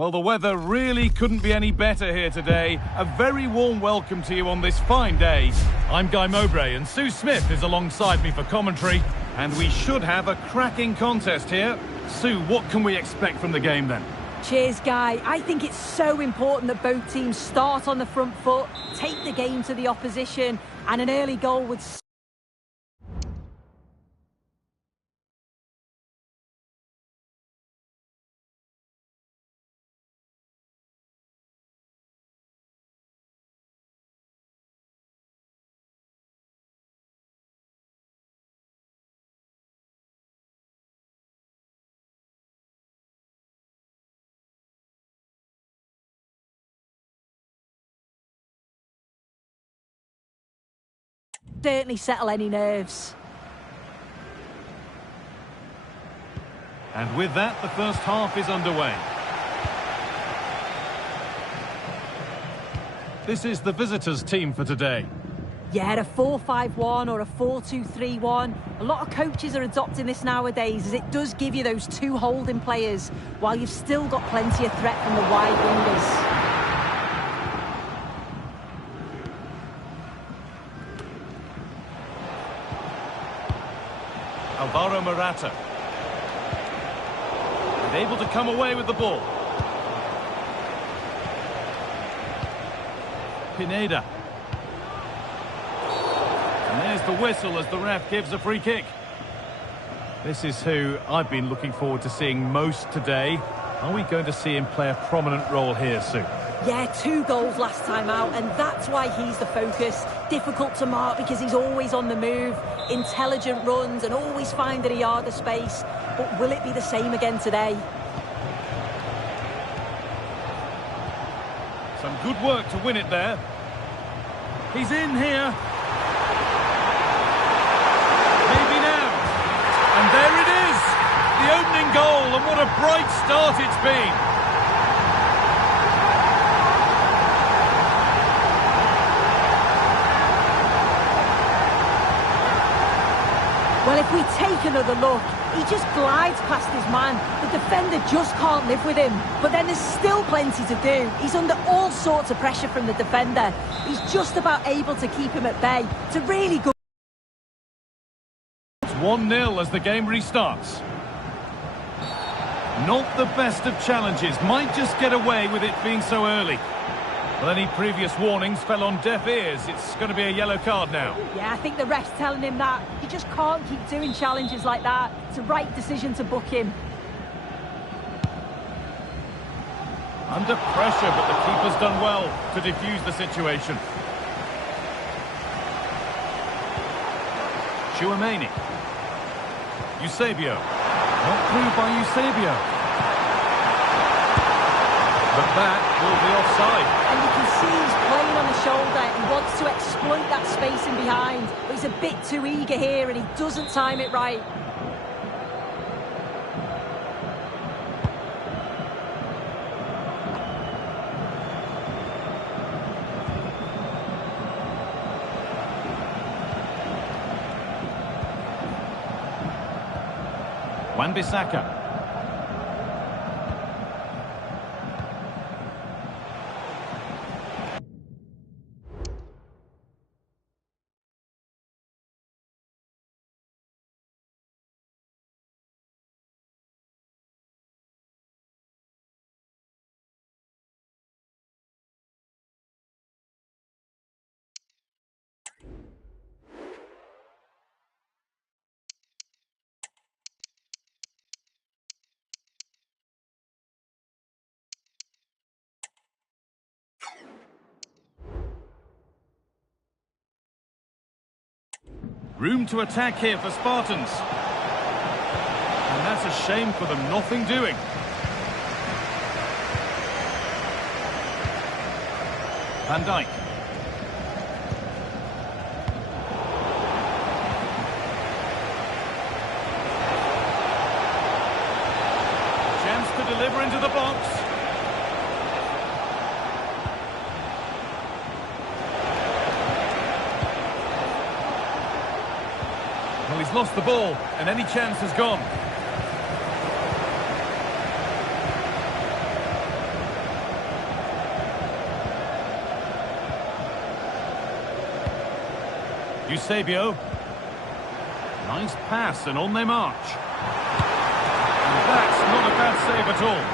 Well, the weather really couldn't be any better here today. A very warm welcome to you on this fine day. I'm Guy Mowbray and Sue Smith is alongside me for commentary. And we should have a cracking contest here. Sue, what can we expect from the game then? Cheers, Guy. I think it's so important that both teams start on the front foot, take the game to the opposition, and an early goal would... certainly settle any nerves. And with that, the first half is underway. This is the visitors' team for today. Yeah, a 4-5-1 or a 4-2-3-1. A lot of coaches are adopting this nowadays as it does give you those two holding players while you've still got plenty of threat from the wide wingers. Alvaro Morata. And able to come away with the ball. Pineda. And there's the whistle as the ref gives a free kick. This is who I've been looking forward to seeing most today. Are we going to see him play a prominent role here, Sue? Yeah, 2 goals last time out, and that's why he's the focus. Difficult to mark because he's always on the move, intelligent runs, and always finding a yard of space. But will it be the same again today? Some good work to win it there. He's in here. Maybe now. And there it is! The opening goal, and what a bright start it's been. Well, if we take another look, he just glides past his man. The defender just can't live with him. But then there's still plenty to do. He's under all sorts of pressure from the defender. He's just about able to keep him at bay. It's a really good... It's 1-0 as the game restarts. Not the best of challenges. Might just get away with it being so early. Well, any previous warnings fell on deaf ears. It's going to be a yellow card now. Yeah, I think the ref's telling him that. You just can't keep doing challenges like that. It's a right decision to book him. Under pressure, but the keeper's done well to defuse the situation. Chouameni. Eusebio. Not through by Eusebio. But that will be offside. And you can see he's playing on the shoulder. He wants to exploit that space in behind. But he's a bit too eager here and he doesn't time it right. Wan-Bissaka. Room to attack here for Spartans. And that's a shame for them, nothing doing. Van Dijk. Chance to deliver into the box. Well, he's lost the ball, and any chance has gone. Eusebio. Nice pass, and on they march. And that's not a bad save at all.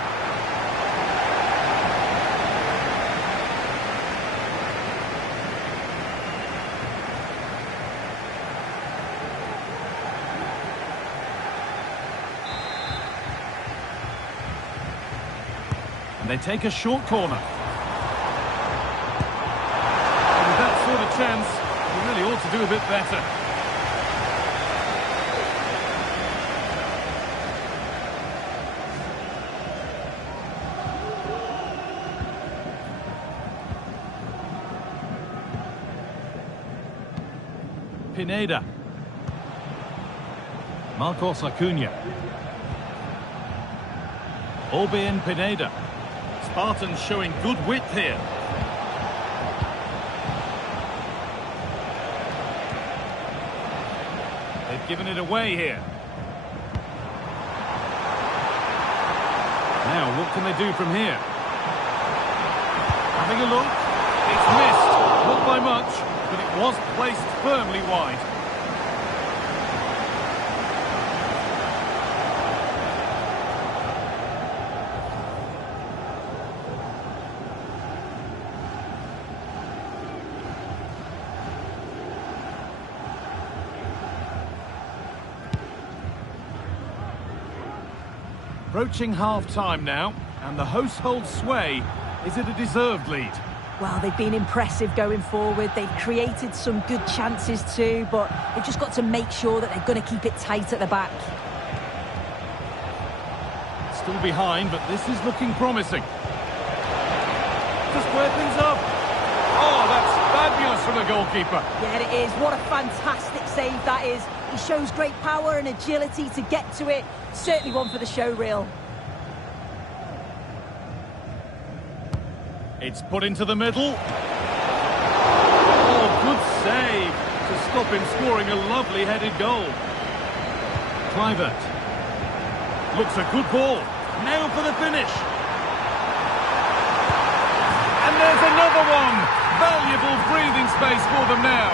And they take a short corner. And with that sort of chance, he really ought to do a bit better. Pineda. Marcos Acuna. Orbien Pineda. Spartans showing good width here. They've given it away here. Now, what can they do from here? Having a look. It's missed. Not by much, but it was placed firmly wide. Approaching half-time now, and the hosts hold sway. Is it a deserved lead? Well, they've been impressive going forward. They've created some good chances too, but they've just got to make sure that they're going to keep it tight at the back. Still behind, but this is looking promising. To square things up. Oh, that's fabulous from the goalkeeper. Yeah, it is. What a fantastic save that is. He shows great power and agility to get to it. Certainly one for the show reel. It's put into the middle. Oh, good save to stop him scoring a lovely headed goal. Kluivert. Looks a good ball. Now for the finish. And there's another one. Valuable breathing space for them now.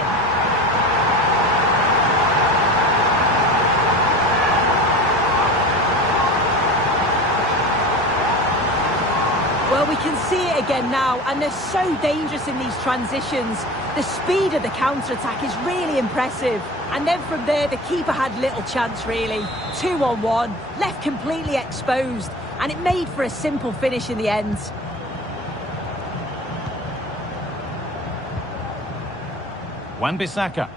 Well, we can see it again now, and they're so dangerous in these transitions. The speed of the counter-attack is really impressive. And then from there, the keeper had little chance, really. 2-on-1, left completely exposed, and it made for a simple finish in the end. Wan-Bissaka.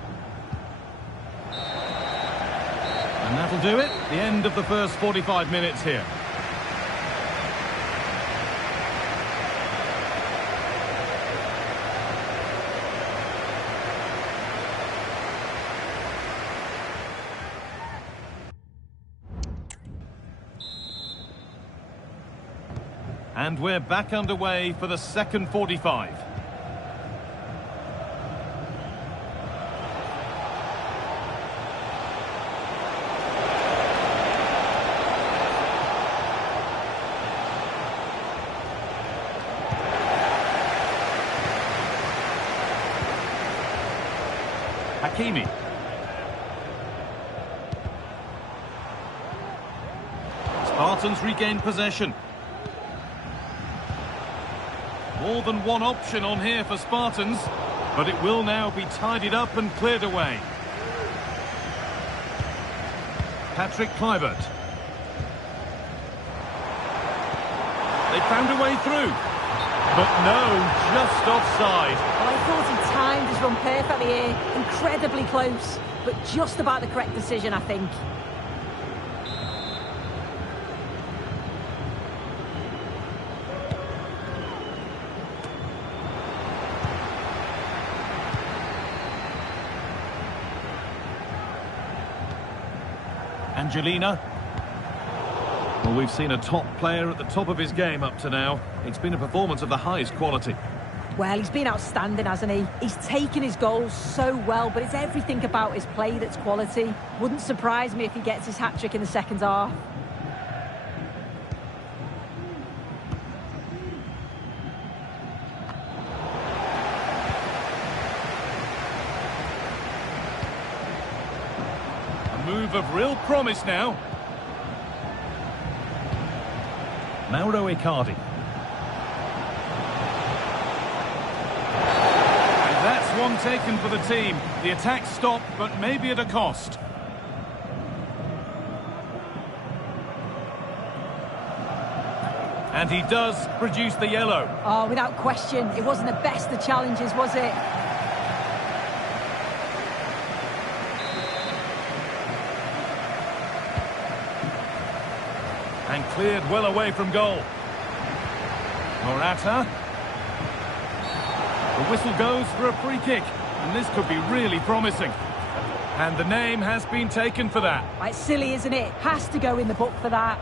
And that'll do it. The end of the first 45 minutes here. And we're back underway for the second 45. Hakimi. Spartans regain possession. More than one option on here for Spartans, but it will now be tidied up and cleared away. Patrick Kluivert. They found a way through, but no, just offside. Well, I thought he timed his run perfectly here, incredibly close, but just about the correct decision, I think. Angelina. Well, we've seen a top player at the top of his game up to now. It's been a performance of the highest quality. Well, he's been outstanding, hasn't he? He's taken his goals so well, but it's everything about his play that's quality. Wouldn't surprise me if he gets his hat-trick in the second half. move of real promise now. Mauro Icardi. And that's one taken for the team. The attack stopped, but maybe at a cost. And he does produce the yellow. Oh, without question, it wasn't the best of challenges, was it? And cleared well away from goal. Morata. The whistle goes for a free kick. And this could be really promising. And the name has been taken for that. It's silly, isn't it? Has to go in the book for that.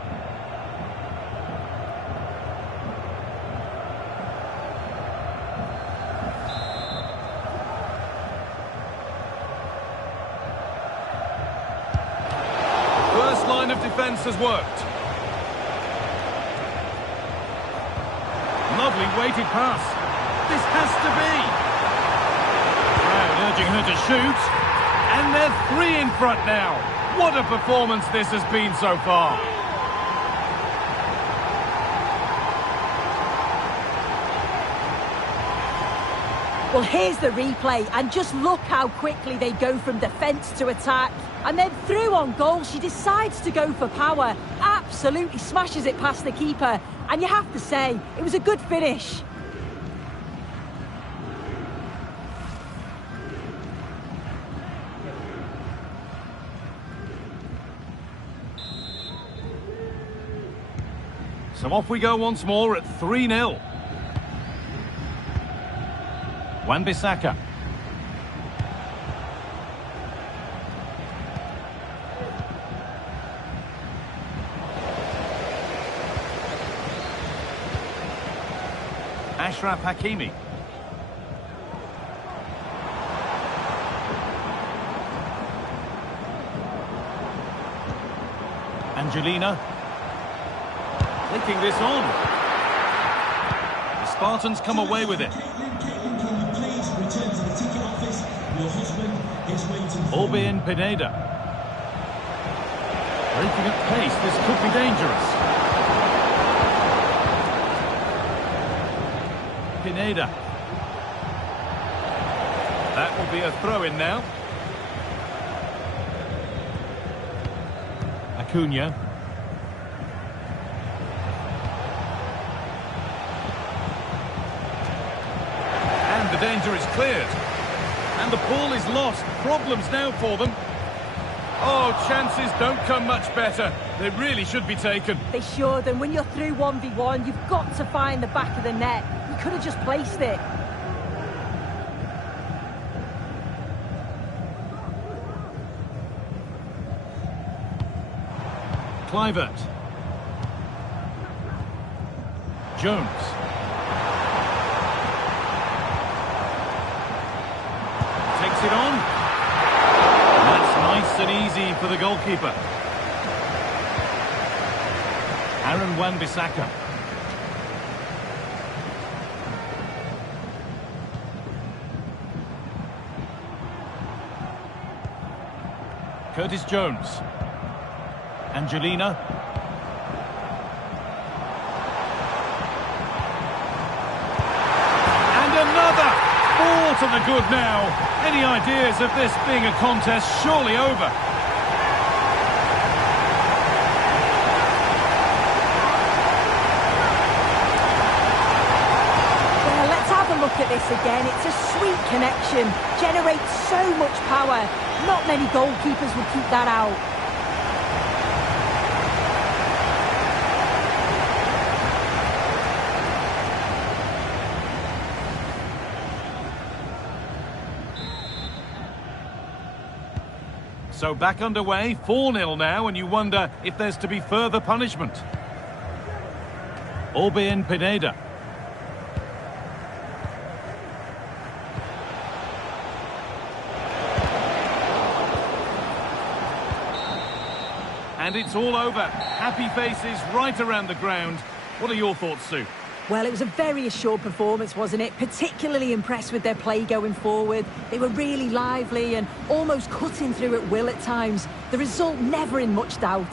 First line of defence has worked. Lovely weighted pass. This has to be. Crowd urging her to shoot. And they're 3 in front now. What a performance this has been so far. Well, here's the replay, and just look how quickly they go from defence to attack. And then through on goal, she decides to go for power. Absolutely smashes it past the keeper. And you have to say, it was a good finish. So off we go once more at 3-0. Wan-Bissaka. Ashraf Hakimi. Angelina. Taking this on. The Spartans come away with it. Orbin Pineda. Breaking at pace, this could be dangerous. Pineda. That will be a throw-in now. Acuna. And the danger is cleared. And the ball is lost. Problems now for them. Oh, chances don't come much better. They really should be taken. They should, and when you're through 1v1, you've got to find the back of the net. You could have just placed it. Kluivert. Jones. Takes it on. And that's nice and easy for the goalkeeper. Aaron Wan-Bissaka. Curtis Jones. Angelina. And another! 4 to the good now. Any ideas of this being a contest surely over? Well, let's have a look at this again. It's a sweet connection. Generates so much power. Not many goalkeepers would keep that out. So back underway, 4-0 now, and you wonder if there's to be further punishment. Orbin Pineda. And it's all over. Happy faces right around the ground. What are your thoughts, Sue? Well, it was a very assured performance, wasn't it? Particularly impressed with their play going forward. They were really lively and almost cutting through at will at times. The result never in much doubt.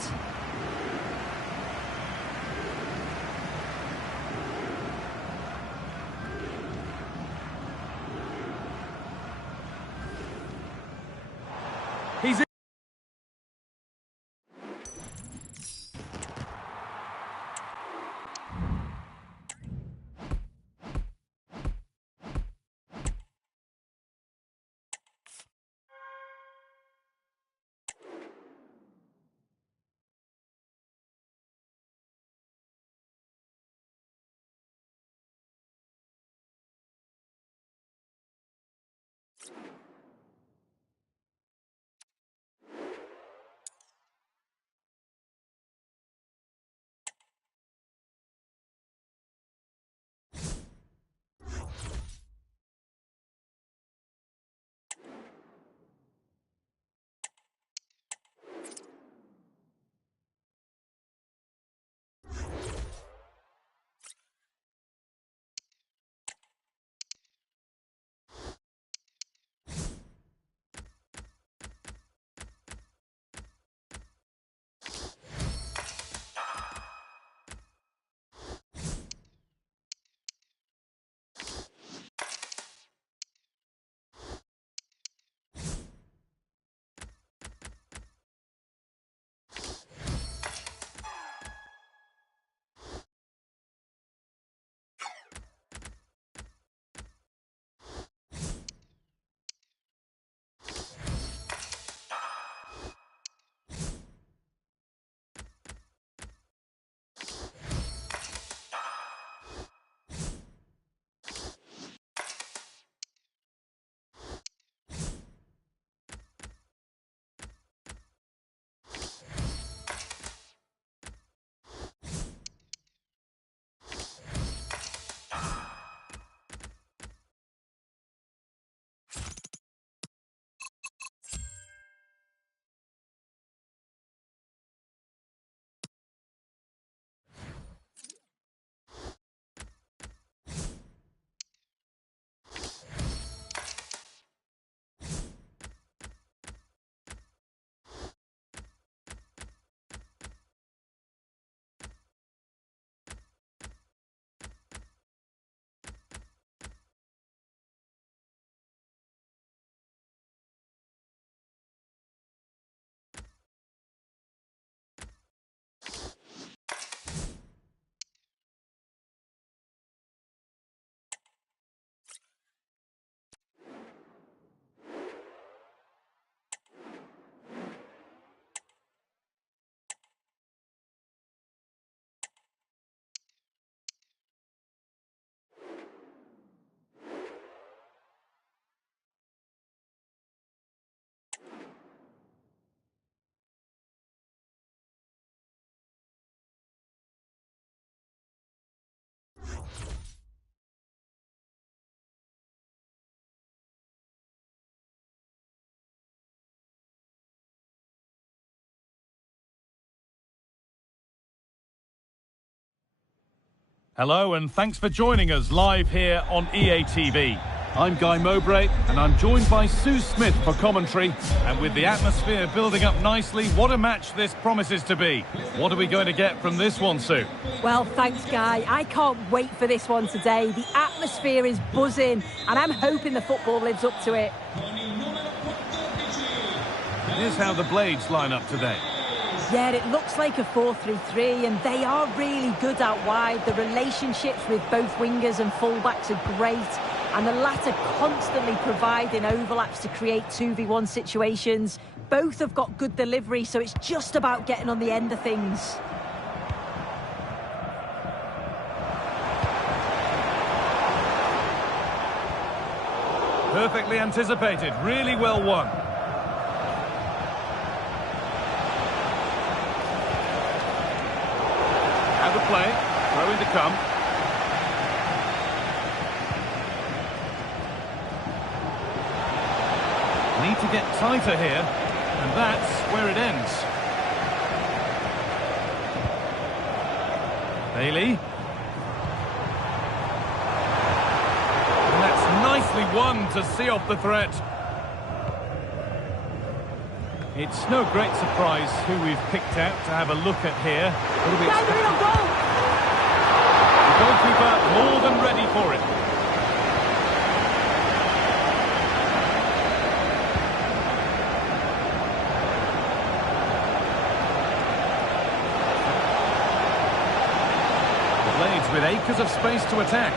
He's in. Hello and thanks for joining us live here on EA TV. I'm Guy Mowbray and I'm joined by Sue Smith for commentary. And with the atmosphere building up nicely, what a match this promises to be. What are we going to get from this one, Sue? Well, thanks, Guy. I can't wait for this one today. The atmosphere is buzzing and I'm hoping the football lives up to it. Here's how the Blades line up today. Yeah, it looks like a 4-3-3 and they are really good out wide. The relationships with both wingers and fullbacks are great and the latter constantly providing overlaps to create 2v1 situations. Both have got good delivery, so it's just about getting on the end of things. Perfectly anticipated, really well won. Out of play, throw in to come. Need to get tighter here, and that's where it ends. Bailey. one to see off the threat. It's no great surprise who we've picked out to have a look at here. What do we expect? The goalkeeper more than ready for it. The Blades with acres of space to attack.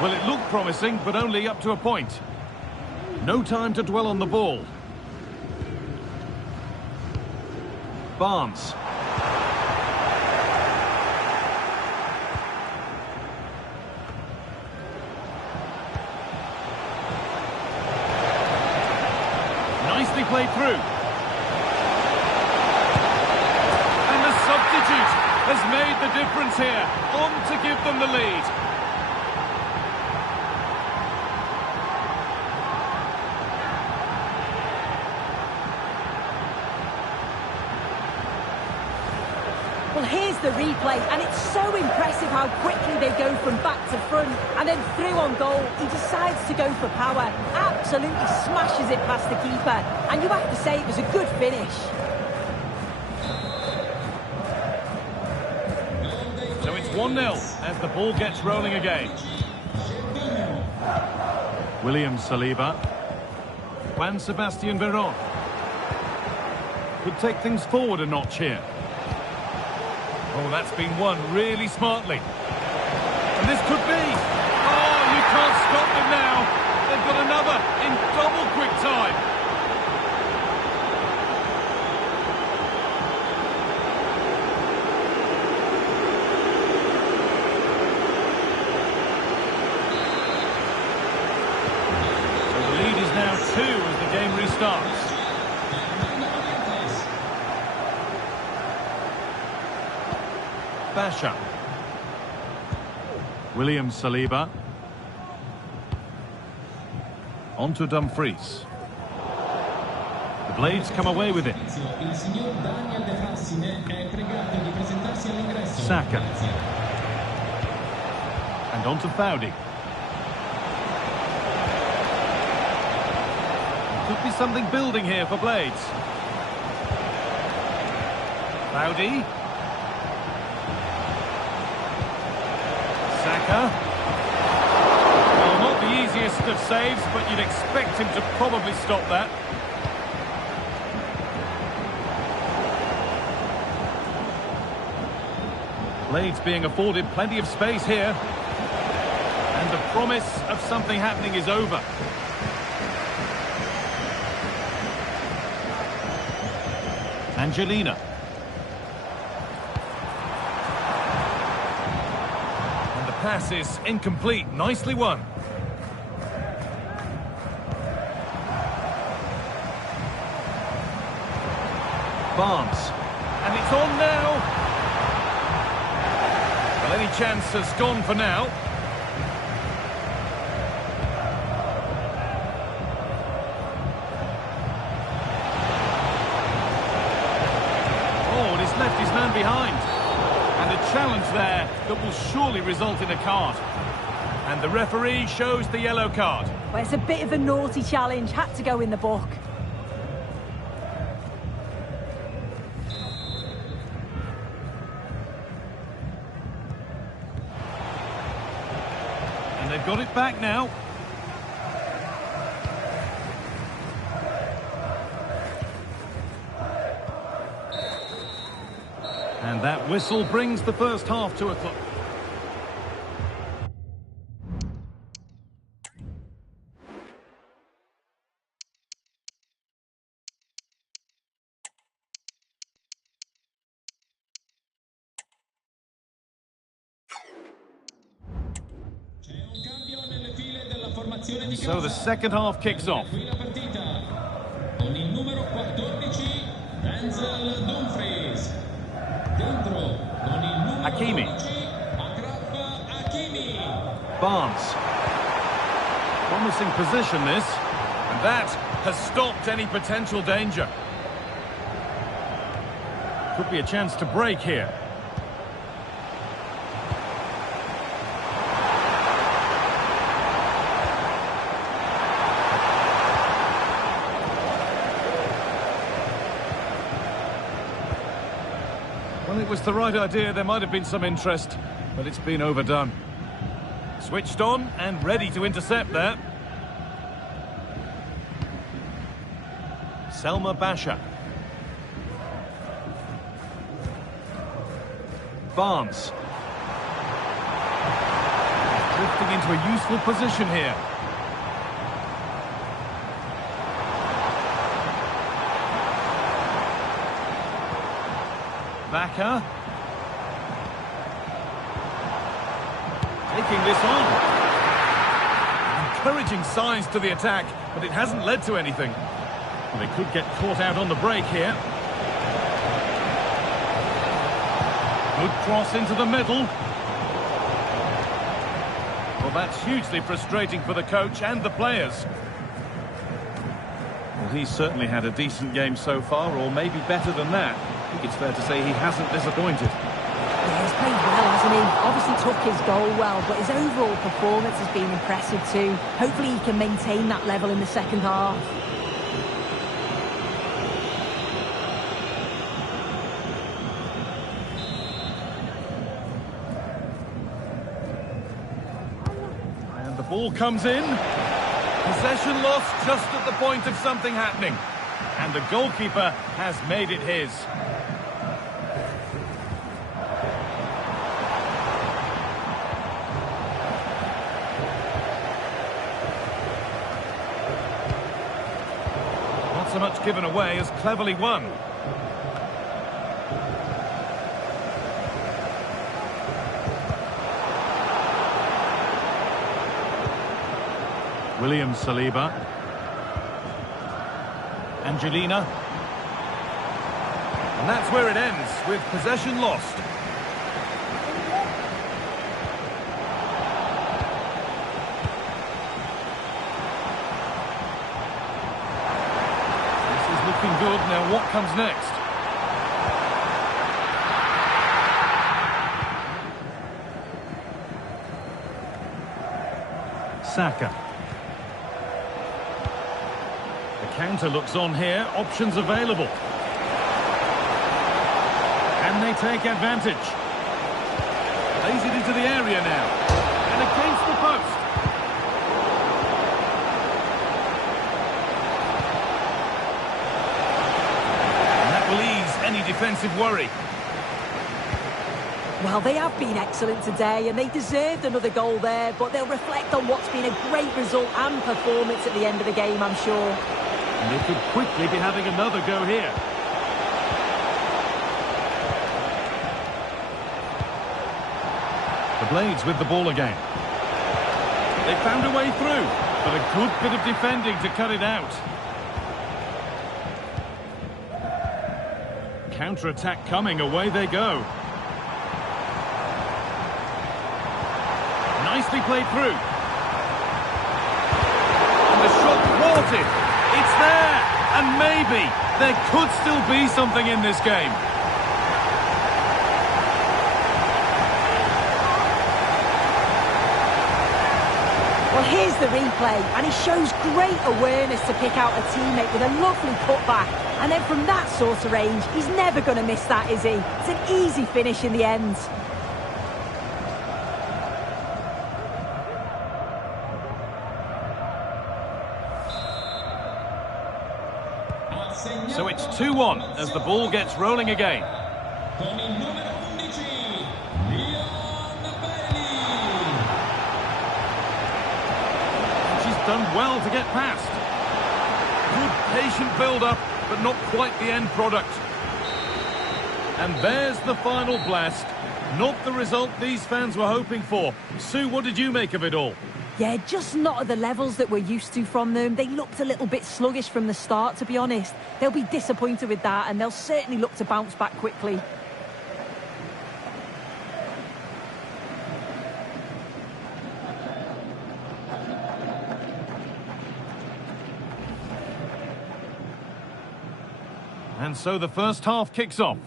Well, it looked promising, but only up to a point. No time to dwell on the ball. Barnes. Nicely played through. And the substitute has made the difference here. On to give them the lead. Well, here's the replay, and it's so impressive how quickly they go from back to front, and then through on goal, he decides to go for power, absolutely smashes it past the keeper, and you have to say it was a good finish. So it's 1-0 as the ball gets rolling again. William Saliba. Juan Sebastian Veron. Could take things forward a notch here. Oh, that's been won really smartly. And this could be. Oh, you can't stop them now. They've got another in double quick time. So the lead is now 2 as the game restarts. Basha. William Saliba. On to Dumfries. The Blades come away with it. Saka. And on to Fowdy. Could be something building here for Blades. Fowdy. Saka. Well, not the easiest of saves, but you'd expect him to probably stop that. Blades being afforded plenty of space here. And the promise of something happening is over. Angelina. Pass is incomplete. Nicely won. Barnes. And it's on now. Well, any chance has gone for now. Oh, and he's left his man behind. And a challenge there that will surely result in a card. And the referee shows the yellow card. Well, it's a bit of a naughty challenge, had to go in the book. And they've got it back now. And that whistle brings the first half to a close. So the second half kicks off. Hakimi. Barnes. Promising position this. And that has stopped any potential danger. Could be a chance to break here. it was the right idea, there might have been some interest, but it's been overdone. Switched on and ready to intercept there. Selma Basha. Barnes. Drifting into a useful position here. Bakker. Taking this on. Encouraging signs to the attack, but it hasn't led to anything. Well, they could get caught out on the break here. Good cross into the middle. Well, that's hugely frustrating for the coach and the players. Well, he's certainly had a decent game so far, or maybe better than that. I think it's fair to say he hasn't disappointed. Yeah, he's played well, hasn't he? Obviously took his goal well, but his overall performance has been impressive too. Hopefully he can maintain that level in the second half. And the ball comes in. Possession lost just at the point of something happening. And the goalkeeper has made it his. Not so much given away as cleverly won. William Saliba. Angelina. And that's where it ends, with possession lost. This is looking good. Now what comes next? Saka. Counter looks on here, options available. And they take advantage. Plays it into the area now. And against the post. And that will ease any defensive worry. Well, they have been excellent today and they deserved another goal there, but they'll reflect on what's been a great result and performance at the end of the game, I'm sure. And they could quickly be having another go here. The Blades with the ball again. They found a way through, but a good bit of defending to cut it out. Counter-attack coming, away they go. Nicely played through. And the shot thwarted. It's there, and maybe there could still be something in this game. Well, here's the replay, and he shows great awareness to pick out a teammate with a lovely cutback. And then from that sort of range, he's never going to miss that, is he? It's an easy finish in the end. So it's 2-1 as the ball gets rolling again. And she's done well to get past. Good patient build-up, but not quite the end product. And there's the final blast. Not the result these fans were hoping for. Sue, what did you make of it all? Yeah, just not at the levels that we're used to from them. They looked a little bit sluggish from the start, to be honest. They'll be disappointed with that, and they'll certainly look to bounce back quickly. And so the first half kicks off.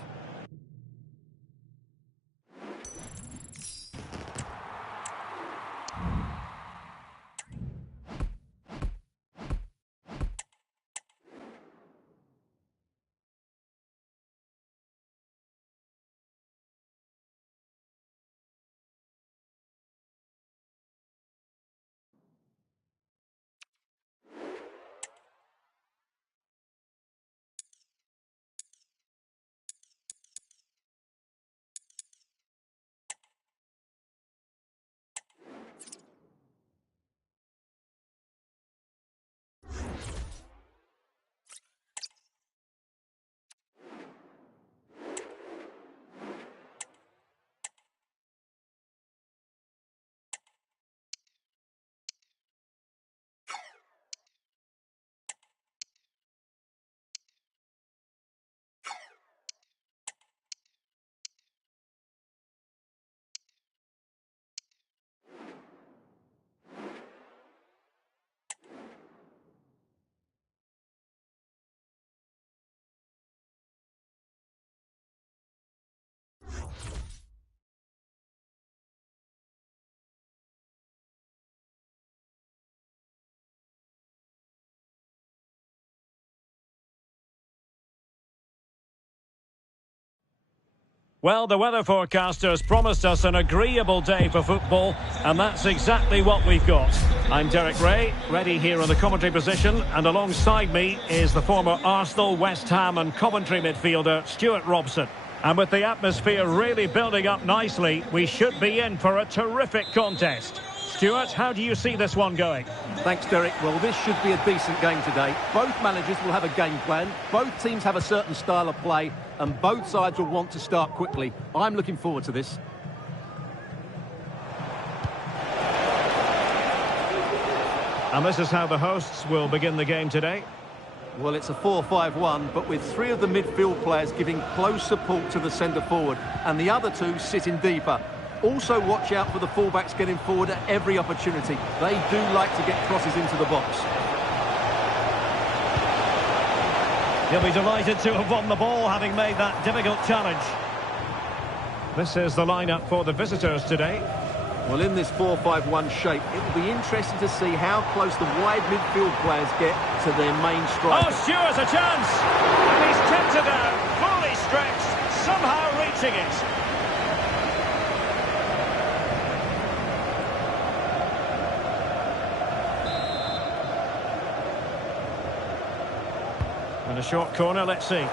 Well, the weather forecasters promised us an agreeable day for football, and that's exactly what we've got. I'm Derek Ray, ready here in the commentary position, and alongside me is the former Arsenal, West Ham and Coventry midfielder Stuart Robson. And with the atmosphere really building up nicely, we should be in for a terrific contest. Stuart, how do you see this one going? Thanks, Derek. Well, this should be a decent game today. Both managers will have a game plan. Both teams have a certain style of play, and both sides will want to start quickly. I'm looking forward to this. And this is how the hosts will begin the game today. Well, it's a 4-5-1, but with three of the midfield players giving close support to the centre forward, and the other two sitting deeper. Also watch out for the fullbacks getting forward at every opportunity. They do like to get crosses into the box. He'll be delighted to have won the ball, having made that difficult challenge. This is the lineup for the visitors today. Well, in this 4-5-1 shape, it will be interesting to see how close the wide midfield players get to their main striker. Oh, Stewart's a chance! And he's kept it out, fully stretched, somehow reaching it. And a short corner, let's see. An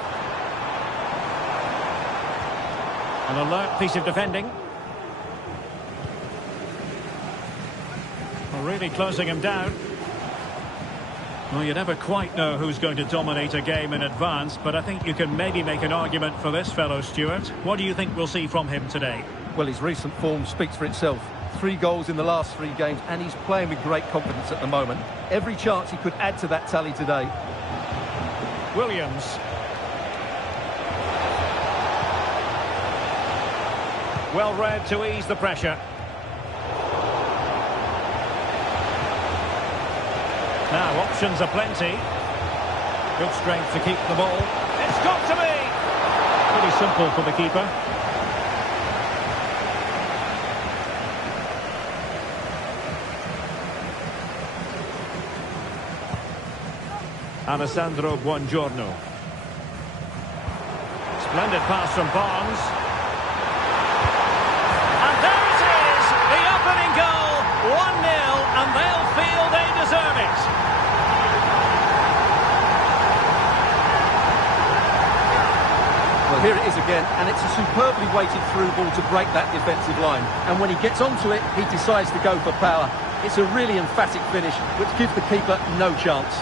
alert piece of defending. Well, really closing him down. Well, you never quite know who's going to dominate a game in advance, but I think you can maybe make an argument for this fellow, Stuart. What do you think we'll see from him today? Well, his recent form speaks for itself. 3 goals in the last 3 games, and he's playing with great confidence at the moment. Every chance he could add to that tally today. Williams. Well read to ease the pressure. Now options are plenty. Good strength to keep the ball. It's got to be! Pretty simple for the keeper. Alessandro Buongiorno. Splendid pass from Barnes. And there it is! The opening goal! 1-0, and they'll feel they deserve it. Well, here it is again, and it's a superbly weighted through ball to break that defensive line. And when he gets onto it, he decides to go for power. It's a really emphatic finish, which gives the keeper no chance.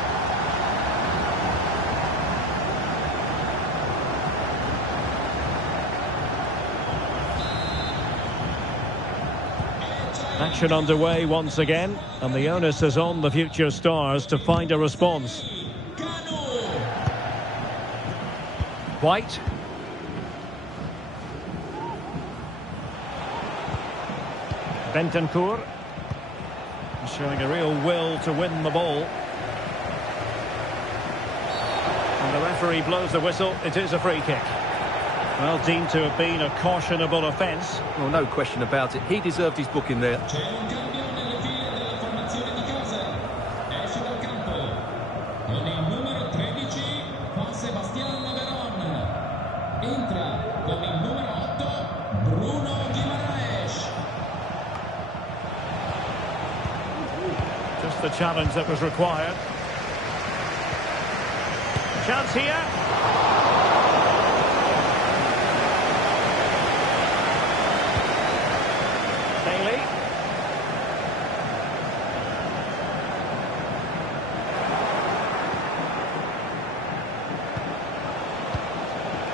Action underway once again, and the onus is on the future stars to find a response. White. Bentancur. Showing a real will to win the ball. And the referee blows the whistle. It is a free kick. Well, deemed to have been a cautionable offence. Well, no question about it. He deserved his booking there. Just the challenge that was required. Chance here.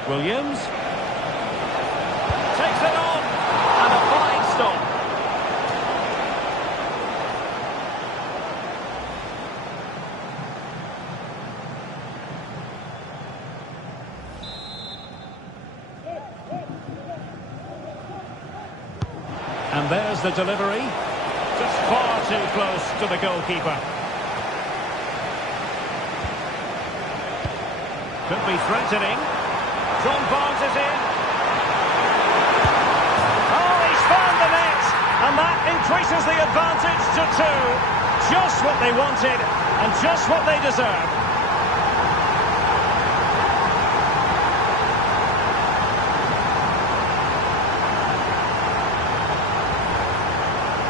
Williams takes it on, and a fine stop. And there's the delivery, just far too close to the goalkeeper. Could be threatening. John Barnes is in. Oh, he's found the net, and that increases the advantage to 2. Just what they wanted, and just what they deserve.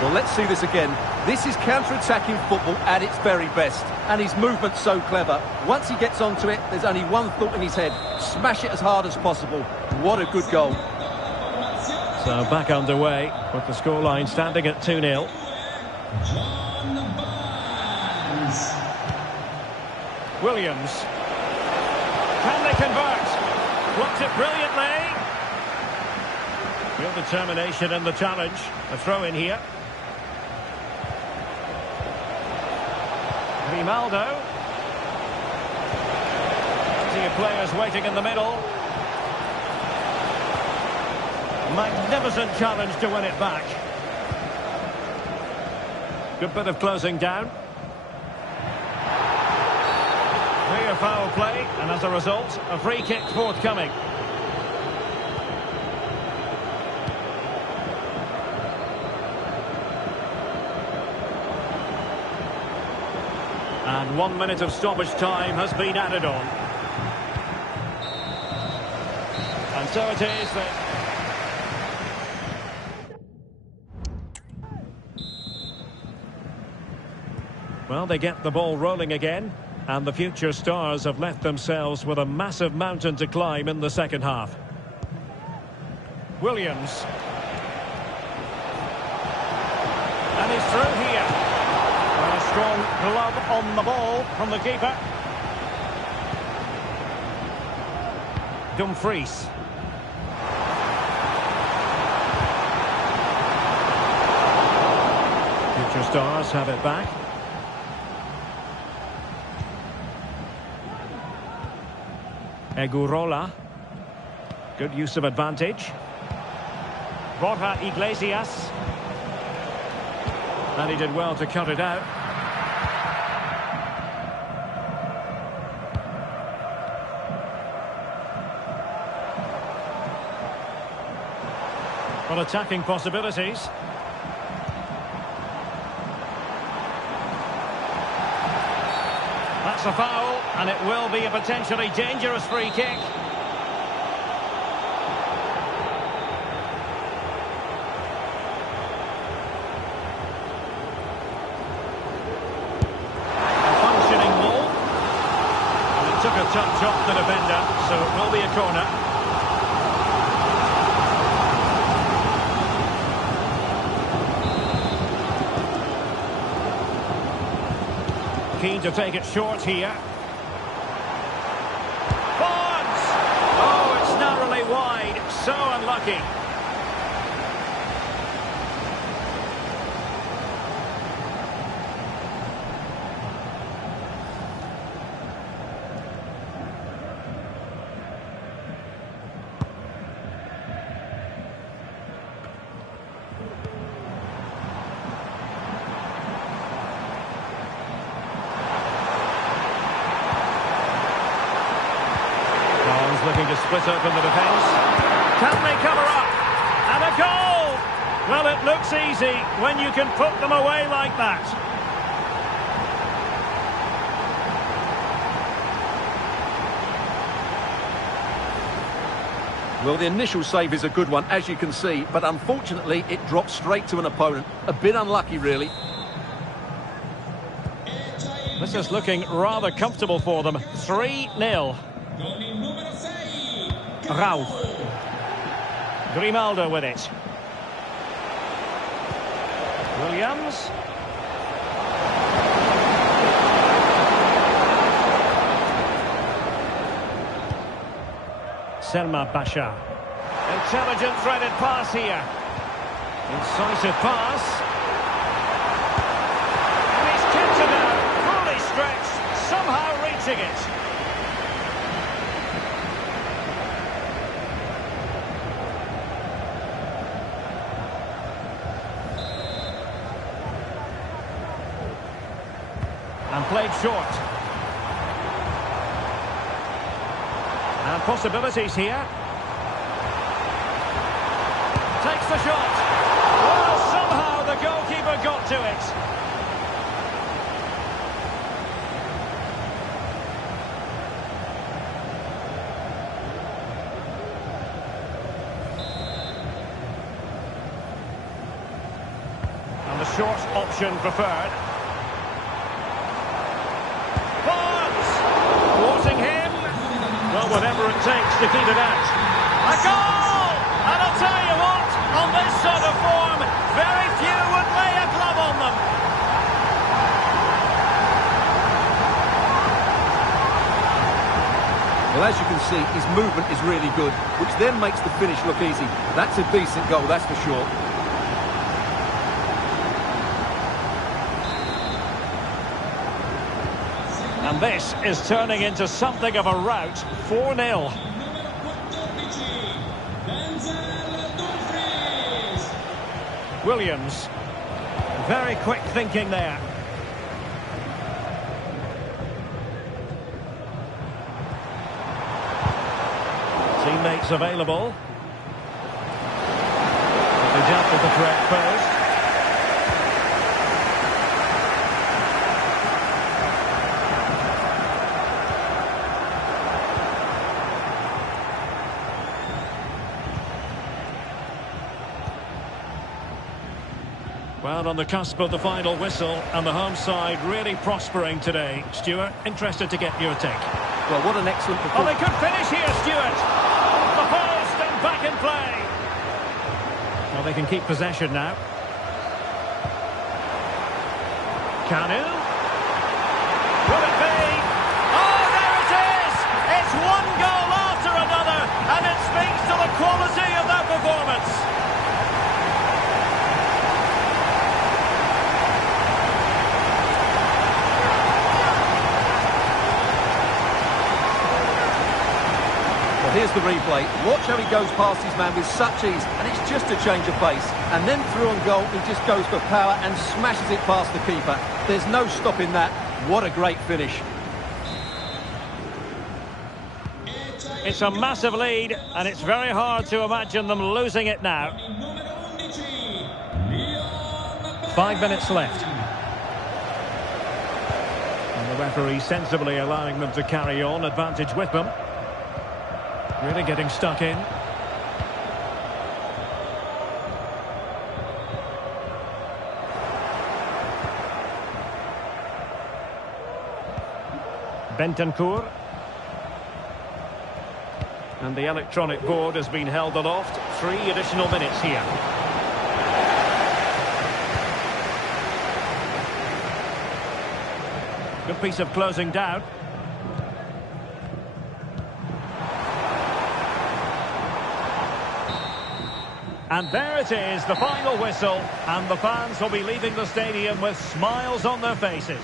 Well, let's see this again. This is counter-attacking football at its very best. And his movement's so clever. Once he gets onto it, there's only one thought in his head. Smash it as hard as possible. What a good goal. So back underway with the scoreline standing at 2-0. Williams. Can they convert? Blocked it brilliantly. Real determination in the challenge. A throw in here. Grimaldo. Plenty of players waiting in the middle. Magnificent challenge to win it back. Good bit of closing down. Clear foul play, and as a result, a free kick forthcoming. And 1 minute of stoppage time has been added on. And so it is that... Well, they get the ball rolling again, and the future stars have left themselves with a massive mountain to climb in the second half. Williams. And he's through here. And a strong glove on the ball from the keeper. Dumfries. Future stars have it back. Egurola. Good use of advantage. Borja Iglesias. And he did well to cut it out. Well, attacking possibilities. That's a foul, and it will be a potentially dangerous free kick. A functioning ball. And it took a touch off the defender, so it will be a corner. Keen to take it short here. Bonds! Oh, it's narrowly wide. So unlucky. Looking to split open the defence. Can they cover up? And a goal! Well, it looks easy when you can put them away like that. Well, the initial save is a good one, as you can see, but unfortunately it dropped straight to an opponent. A bit unlucky, really. This is looking rather comfortable for them. 3-0. Rauch. Grimaldo with it. Williams. Selma Basha. Intelligent threaded pass here. Incisive pass. And he's kept it out. Fully stretched. Somehow reaching it. And played short. And possibilities here. Takes the shot. Well, somehow the goalkeeper got to it. And short option preferred. Barnes! Thwarting him. Well, whatever it takes to keep it out. A goal! And I'll tell you what, on this sort of form, very few would lay a glove on them. Well, as you can see, his movement is really good, which then makes the finish look easy. That's a decent goal, that's for sure. And this is turning into something of a rout. 4-0. Williams. Very quick thinking there. Teammates available. They dealt with the threat first. Well, on the cusp of the final whistle, and the home side really prospering today. Stuart, interested to get your take. Well, what an excellent Oh, performance. they could finish here, Stuart. The post and back in play. Well, they can keep possession now. Canu. Will it be? Oh, there it is! It's one goal after another, and it speaks to the quality of that performance. Here's the replay. Watch how he goes past his man with such ease, and it's just a change of pace. And then through on goal, he just goes for power and smashes it past the keeper. There's no stopping that. What a great finish. It's a massive lead, and it's very hard to imagine them losing it now. 5 minutes left. And the referee sensibly allowing them to carry on, advantage with them. Really getting stuck in. Bentancur. And the electronic board has been held aloft. 3 additional minutes here. Good piece of closing down. And there it is, the final whistle, and the fans will be leaving the stadium with smiles on their faces.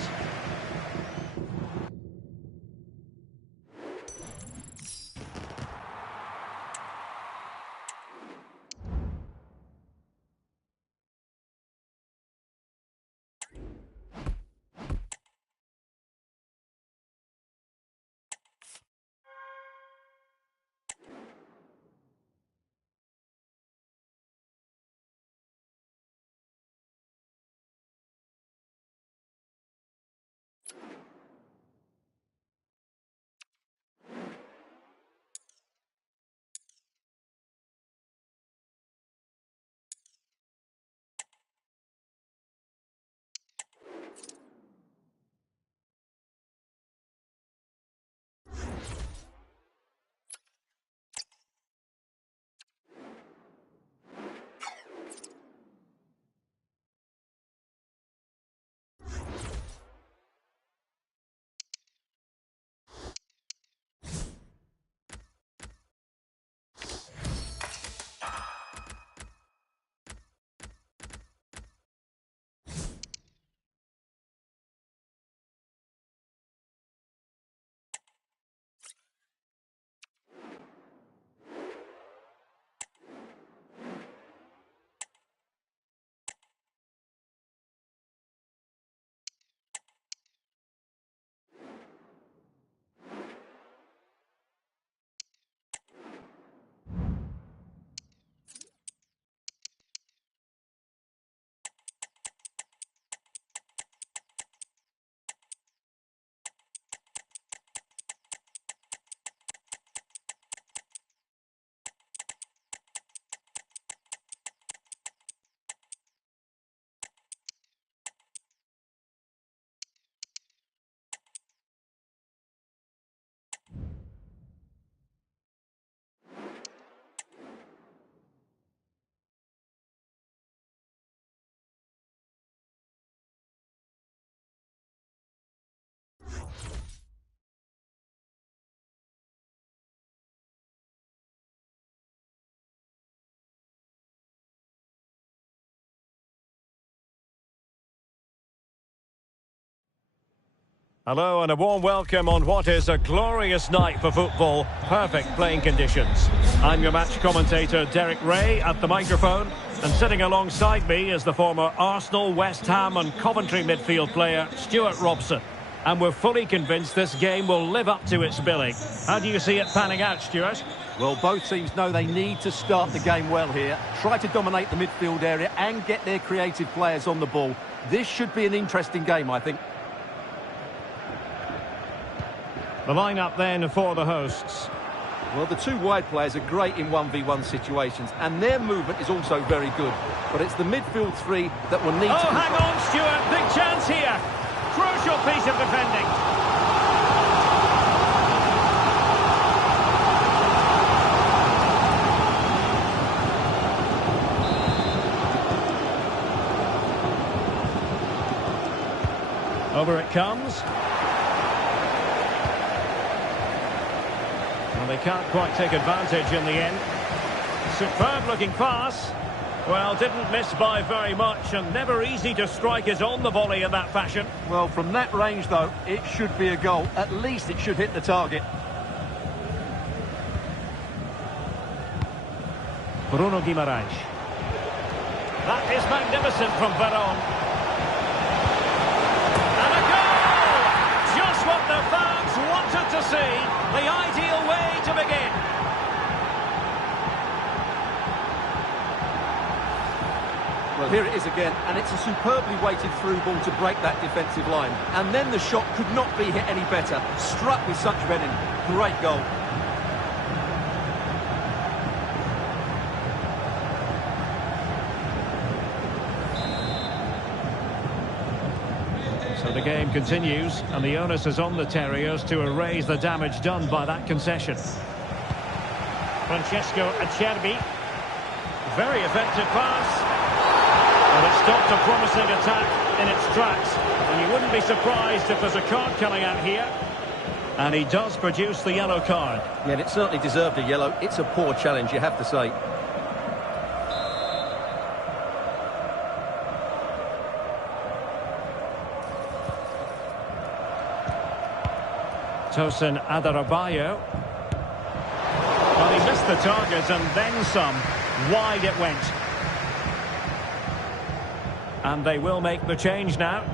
Hello and a warm welcome on what is a glorious night for football. Perfect playing conditions. I'm your match commentator Derek Ray at the microphone. And sitting alongside me is the former Arsenal, West Ham and Coventry midfield player Stuart Robson. And we're fully convinced this game will live up to its billing. How do you see it panning out, Stuart? Well, both teams know they need to start the game well here. Try to dominate the midfield area and get their creative players on the ball. This should be an interesting game, I think. The lineup then for the hosts. Well, the two wide players are great in 1v1 situations, and their movement is also very good. But it's the midfield three that will need to... Oh, hang on, Stuart. Big chance here. Crucial piece of defending. Over it comes. Well, they can't quite take advantage in the end. Superb looking pass. Well, didn't miss by very much, and never easy to strike it on the volley in that fashion. Well, from that range, though, it should be a goal. At least it should hit the target. Bruno Guimaraes. That is magnificent from Veron. And a goal! Just what the fans wanted to see. The ideal way to begin. Well, here it is again, and it's a superbly weighted through ball to break that defensive line. And then the shot could not be hit any better. Struck with such venom. Great goal. So the game continues, and the onus is on the Terriers to erase the damage done by that concession. Francesco Acerbi. Very effective pass. And it stopped a promising attack in its tracks. And you wouldn't be surprised if there's a card coming out here. And he does produce the yellow card. Yeah, and it certainly deserved a yellow. It's a poor challenge, you have to say. Tosin Adarabioyo. Well, he missed the target and then some. Wide it went. And they will make the change now.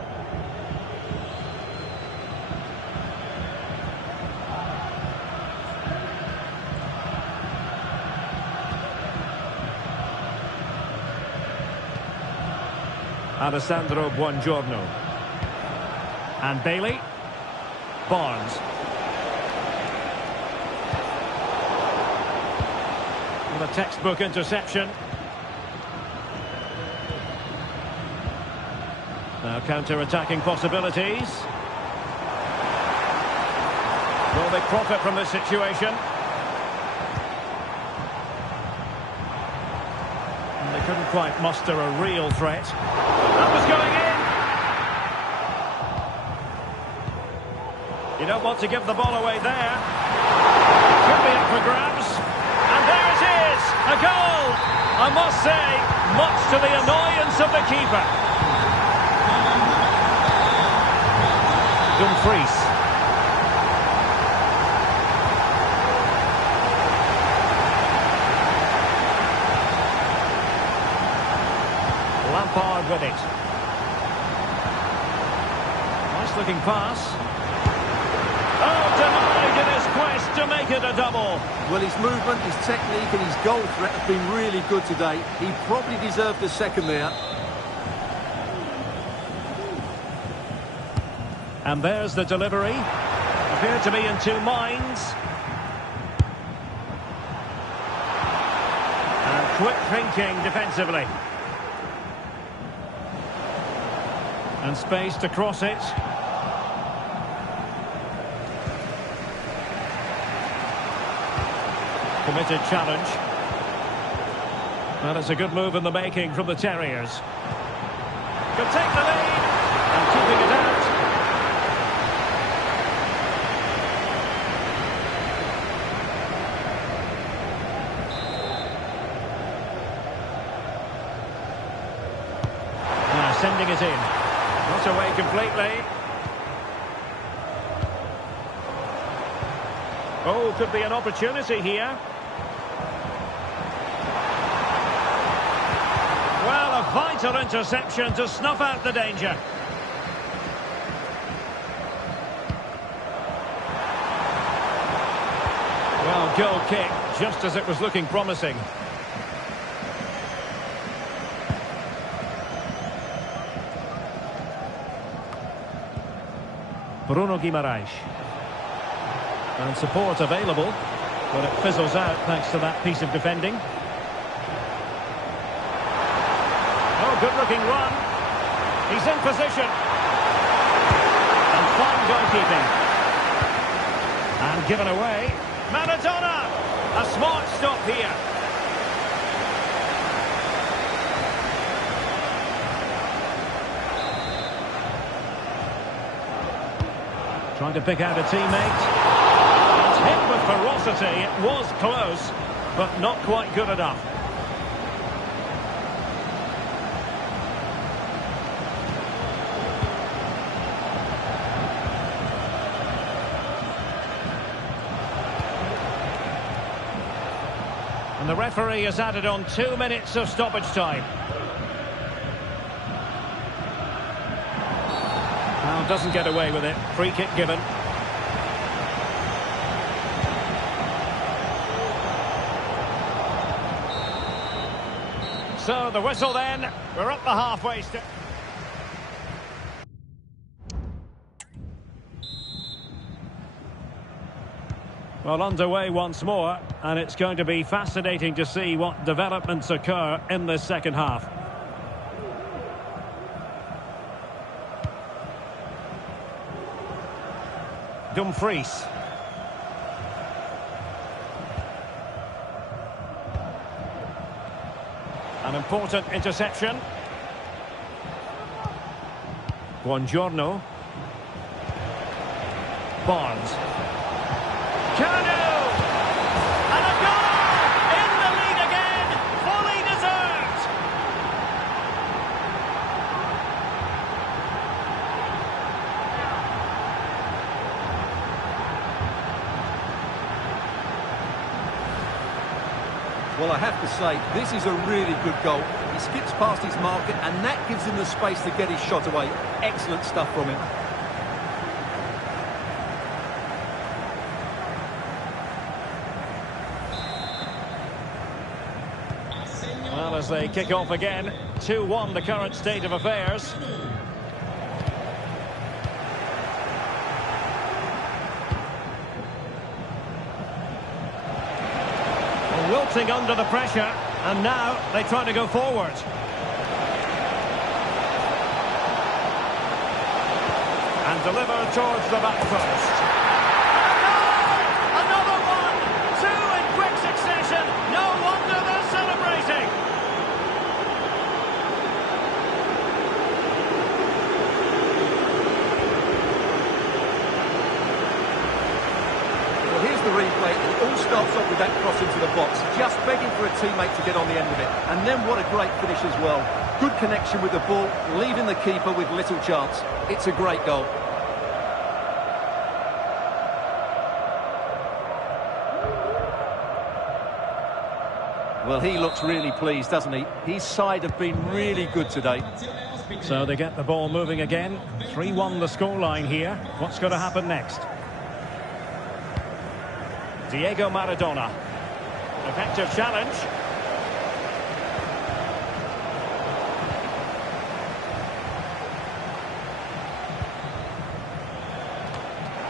Alessandro Buongiorno. And Bailey. Barnes. With a textbook interception. Now counter-attacking possibilities. Will they profit from this situation? And they couldn't quite muster a real threat. That was going in. You don't want to give the ball away there. Could be up for grabs. And there it is! A goal! I must say, much to the annoyance of the keeper. Dumfries. Lampard with it. Nice looking pass. Oh, denied in his quest to make it a double. Well, his movement, his technique and his goal threat have been really good today. He probably deserved a second there. And there's the delivery. Appeared to be in two minds. And quick thinking defensively. And space to cross it. Committed challenge. Well, it's a good move in the making from the Terriers. Could take the lead. And keeping it out. Sending it in. Not away completely. Oh, could be an opportunity here. Well, a vital interception to snuff out the danger. Well, goal kick, just as it was looking promising. Bruno Guimaraes. And support available, but it fizzles out thanks to that piece of defending. Oh, good-looking run. He's in position. And fine goalkeeping. And given away. Maradona! A smart stop here. Trying to pick out a teammate. It's hit with ferocity. It was close, but not quite good enough. And the referee has added on 2 minutes of stoppage time. Well, doesn't get away with it. Free kick given. So the whistle then. We're up the halfway step. Well, underway once more, and it's going to be fascinating to see what developments occur in this second half. Dumfries. An important interception. Buongiorno. Barnes. Canu! And a goal! In the lead again! Fully deserved! Well, I have to say, this is a really good goal. He skips past his marker, and that gives him the space to get his shot away. Excellent stuff from him. Well, as they kick off again, 2-1 the current state of affairs. Well, wilting under the pressure, and now they try to go forward. And deliver towards the back post. Another one! Two in quick succession! No wonder they're celebrating! Well, here's the replay. It all starts off with that cross into the box, just begging for a teammate to get on the end of it. And then what a great finish as well. Good connection with the ball, leaving the keeper with little chance. It's a great goal. Well, he looks really pleased, doesn't he? His side have been really good today. So they get the ball moving again. 3-1 the scoreline here. What's going to happen next? Diego Maradona. Effective challenge.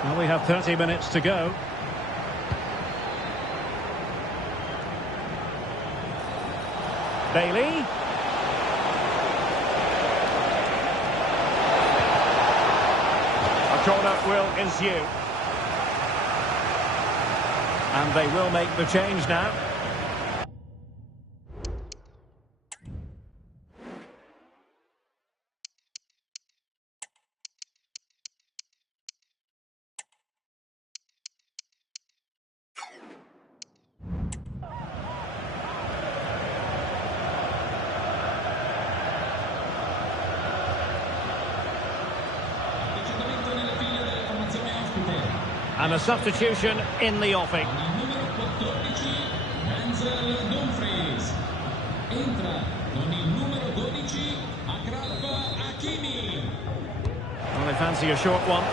Well, we have 30 minutes to go. Bailey. A corner will ensue. And they will make the change now. And a substitution in the offing. Well, they fancy a short one.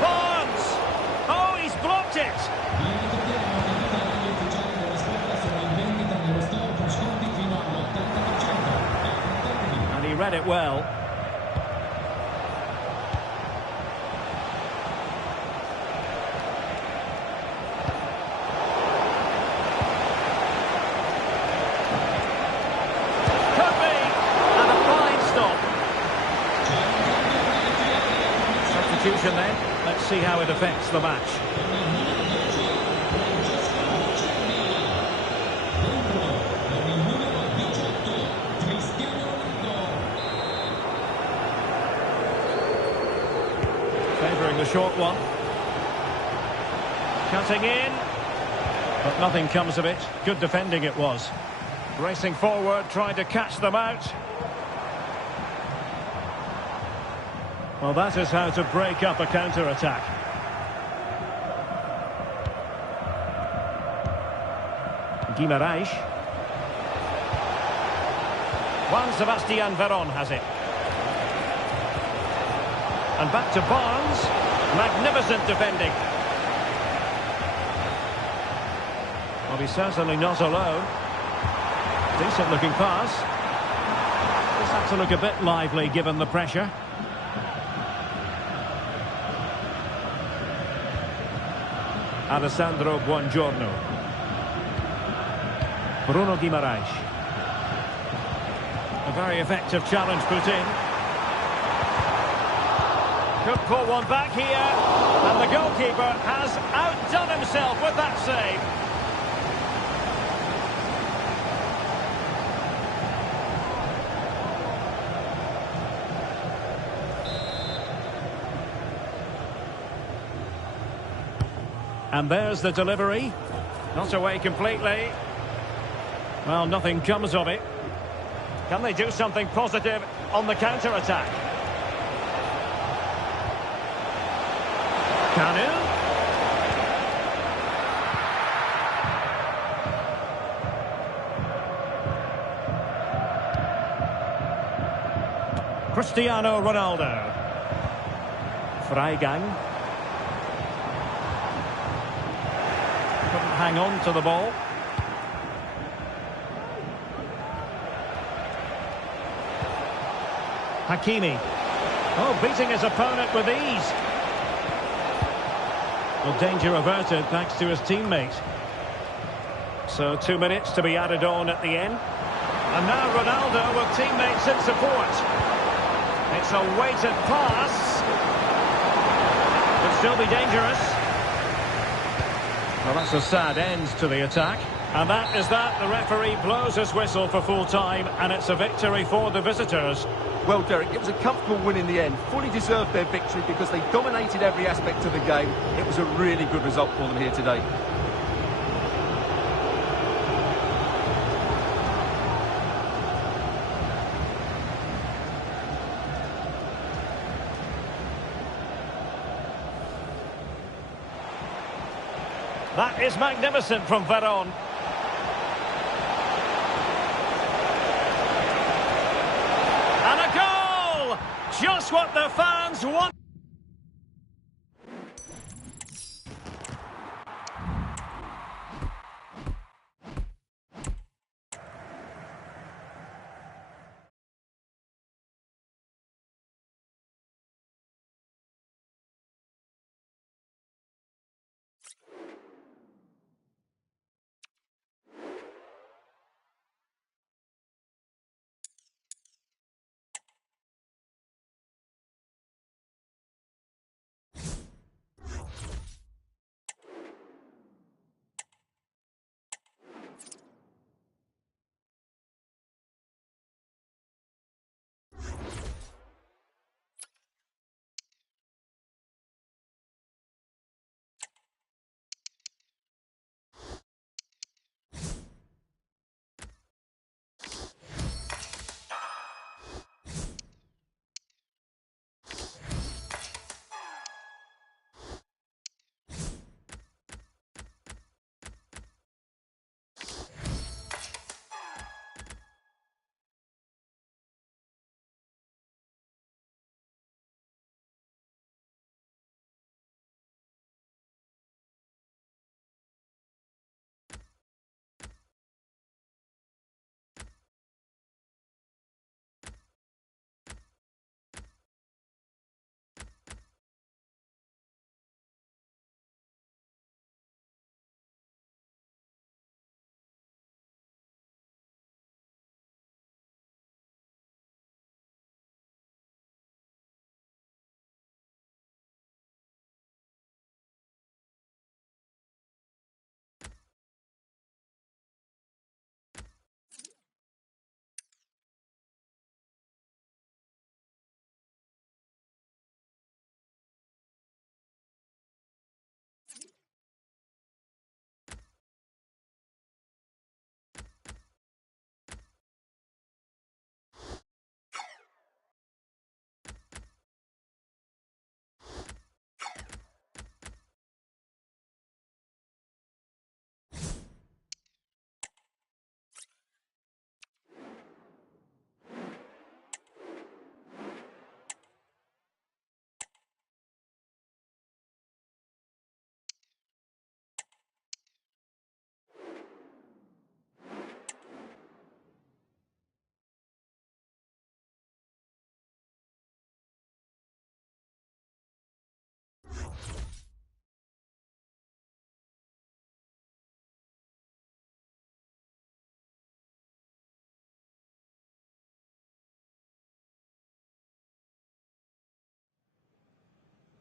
Barnes! Oh, he's blocked it! And he read it well. Then. Let's see how it affects the match. Favouring the short one. Cutting in. But nothing comes of it. Good defending it was. Racing forward, trying to catch them out. Well, that is how to break up a counter-attack. Guimaraes. Juan Sebastian Veron has it. And back to Barnes. Magnificent defending. Well, he's certainly not alone. Decent looking pass. This had to look a bit lively given the pressure. Alessandro Buongiorno. Bruno Guimaraes. A very effective challenge put in. Could pull one back here. And the goalkeeper has outdone himself with that save. And there's the delivery. Not away completely. Well, nothing comes of it. Can they do something positive on the counter-attack? Kanu. Cristiano Ronaldo. Freigang. Couldn't hang on to the ball. Hakimi. Oh, beating his opponent with ease. Well, danger averted thanks to his teammate. So 2 minutes to be added on at the end. And now Ronaldo with teammates in support. It's a weighted pass. Could still be dangerous. Well, that's a sad end to the attack. And that is that. The referee blows his whistle for full time, and it's a victory for the visitors. Well, Derek, it was a comfortable win in the end. Fully deserved their victory because they dominated every aspect of the game. It was a really good result for them here today. That is magnificent from Veron. And a goal! Just what the fans want.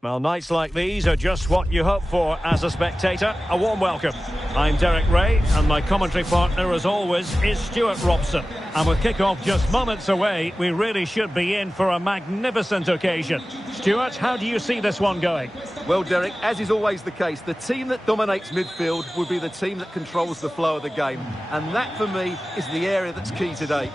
Well, nights like these are just what you hope for as a spectator. A warm welcome. I'm Derek Ray, and my commentary partner, as always, is Stuart Robson. And with kick-off just moments away, we really should be in for a magnificent occasion. Stuart, how do you see this one going? Well, Derek, as is always the case, the team that dominates midfield will be the team that controls the flow of the game. And that, for me, is the area that's key today.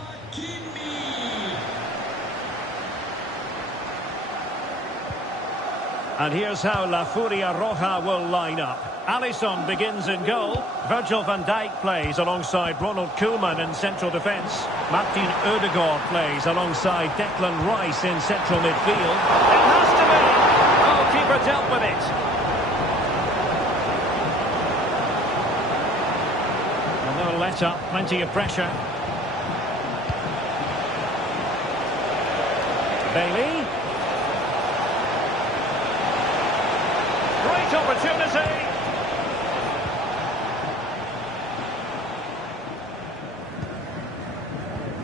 And here's how La Furia Roja will line up. Alisson begins in goal. Virgil van Dijk plays alongside Ronald Koeman in central defence. Martin Ødegaard plays alongside Declan Rice in central midfield. It has to be! Oh, keeper dealt with it. And no let up, plenty of pressure. Bailey. Great opportunity.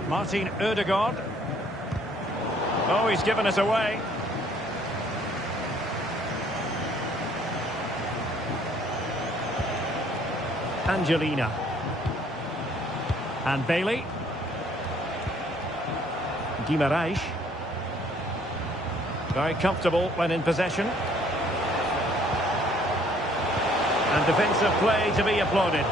Martin Ødegaard. Oh, he's given us away. Angelina. And Bailey. Guimaraes. Very comfortable when in possession. And defensive play to be applauded.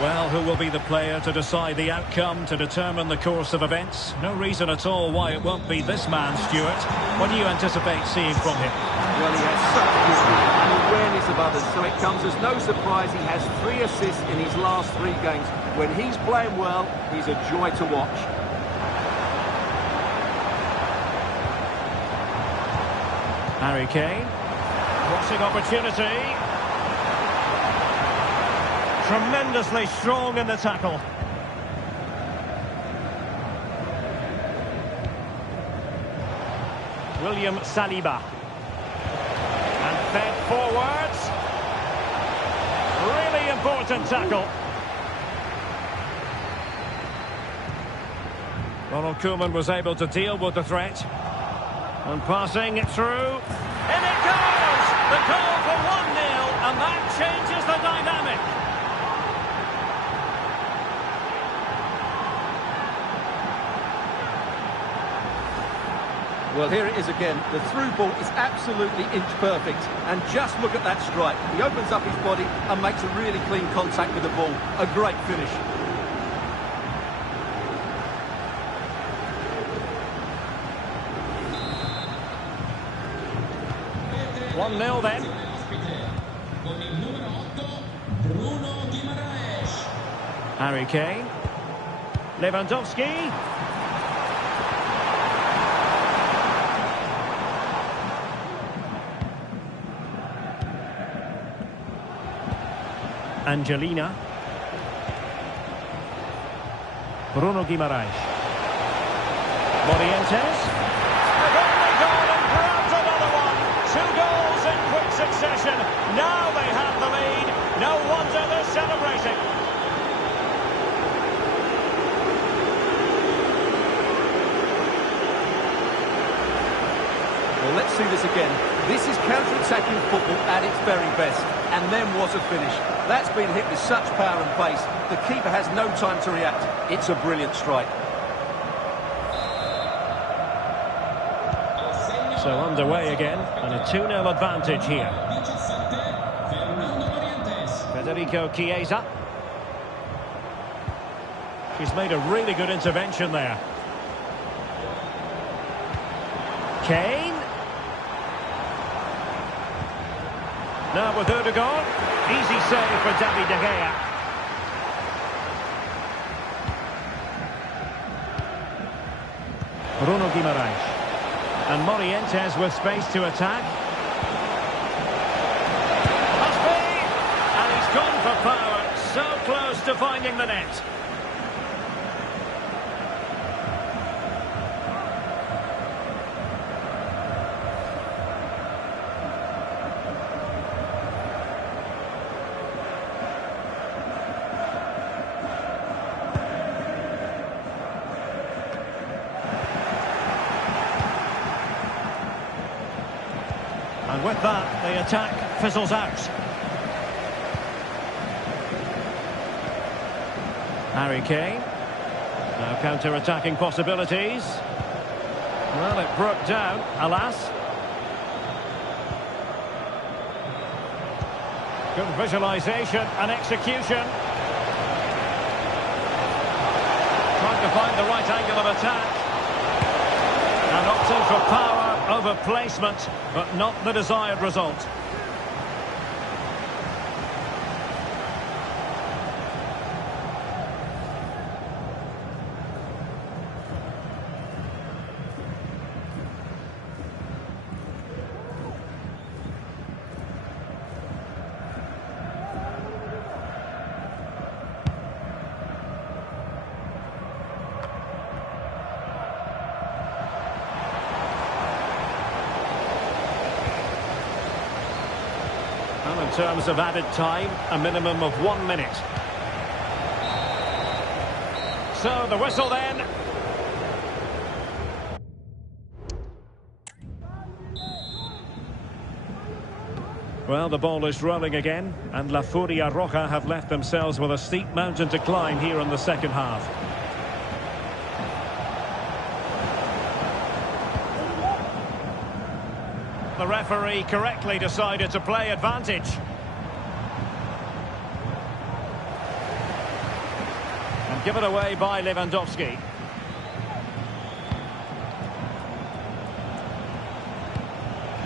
Well, who will be the player to decide the outcome, to determine the course of events? No reason at all why it won't be this man, Stuart. What do you anticipate seeing from him? Well, he has such history and awareness of others, so it comes as no surprise he has 3 assists in his last 3 games. When he's playing well, he's a joy to watch. Harry Kane. Crossing opportunity. Tremendously strong in the tackle. William Saliba. And fed forwards. Really important tackle. Ronald Koeman was able to deal with the threat. And passing it through. In it goes! The goal for 1-0, and that changes the dynamic. Well, here it is again. The through ball is absolutely inch perfect. And just look at that strike. He opens up his body and makes a really clean contact with the ball. A great finish. One 0 then. Harry Kane. Lewandowski. Angelina. Bruno Guimaraes. Morientes. Succession. Now they have the lead. No wonder they're celebrating. Well, let's see this again. This is counter-attacking football at its very best. And then what a finish. That's been hit with such power and pace. The keeper has no time to react. It's a brilliant strike. So underway again, and a 2-0 advantage here. Federico Chiesa. He's made a really good intervention there. Kane. Now with Ødegaard. Easy save for David De Gea. Bruno Guimaraes. And Morientes with space to attack. Must be! And he's gone for power. So close to finding the net. And with that, the attack fizzles out. Harry Kane. Now counter-attacking possibilities. Well, it broke down, alas. Good visualisation and execution. Trying to find the right angle of attack. And opting for power over placement, but not the desired result. Well, in terms of added time, a minimum of 1 minute. So the whistle then. Well, the ball is rolling again, and La Furia Roja have left themselves with a steep mountain to climb here in the second half. The referee correctly decided to play advantage. And given away by Lewandowski.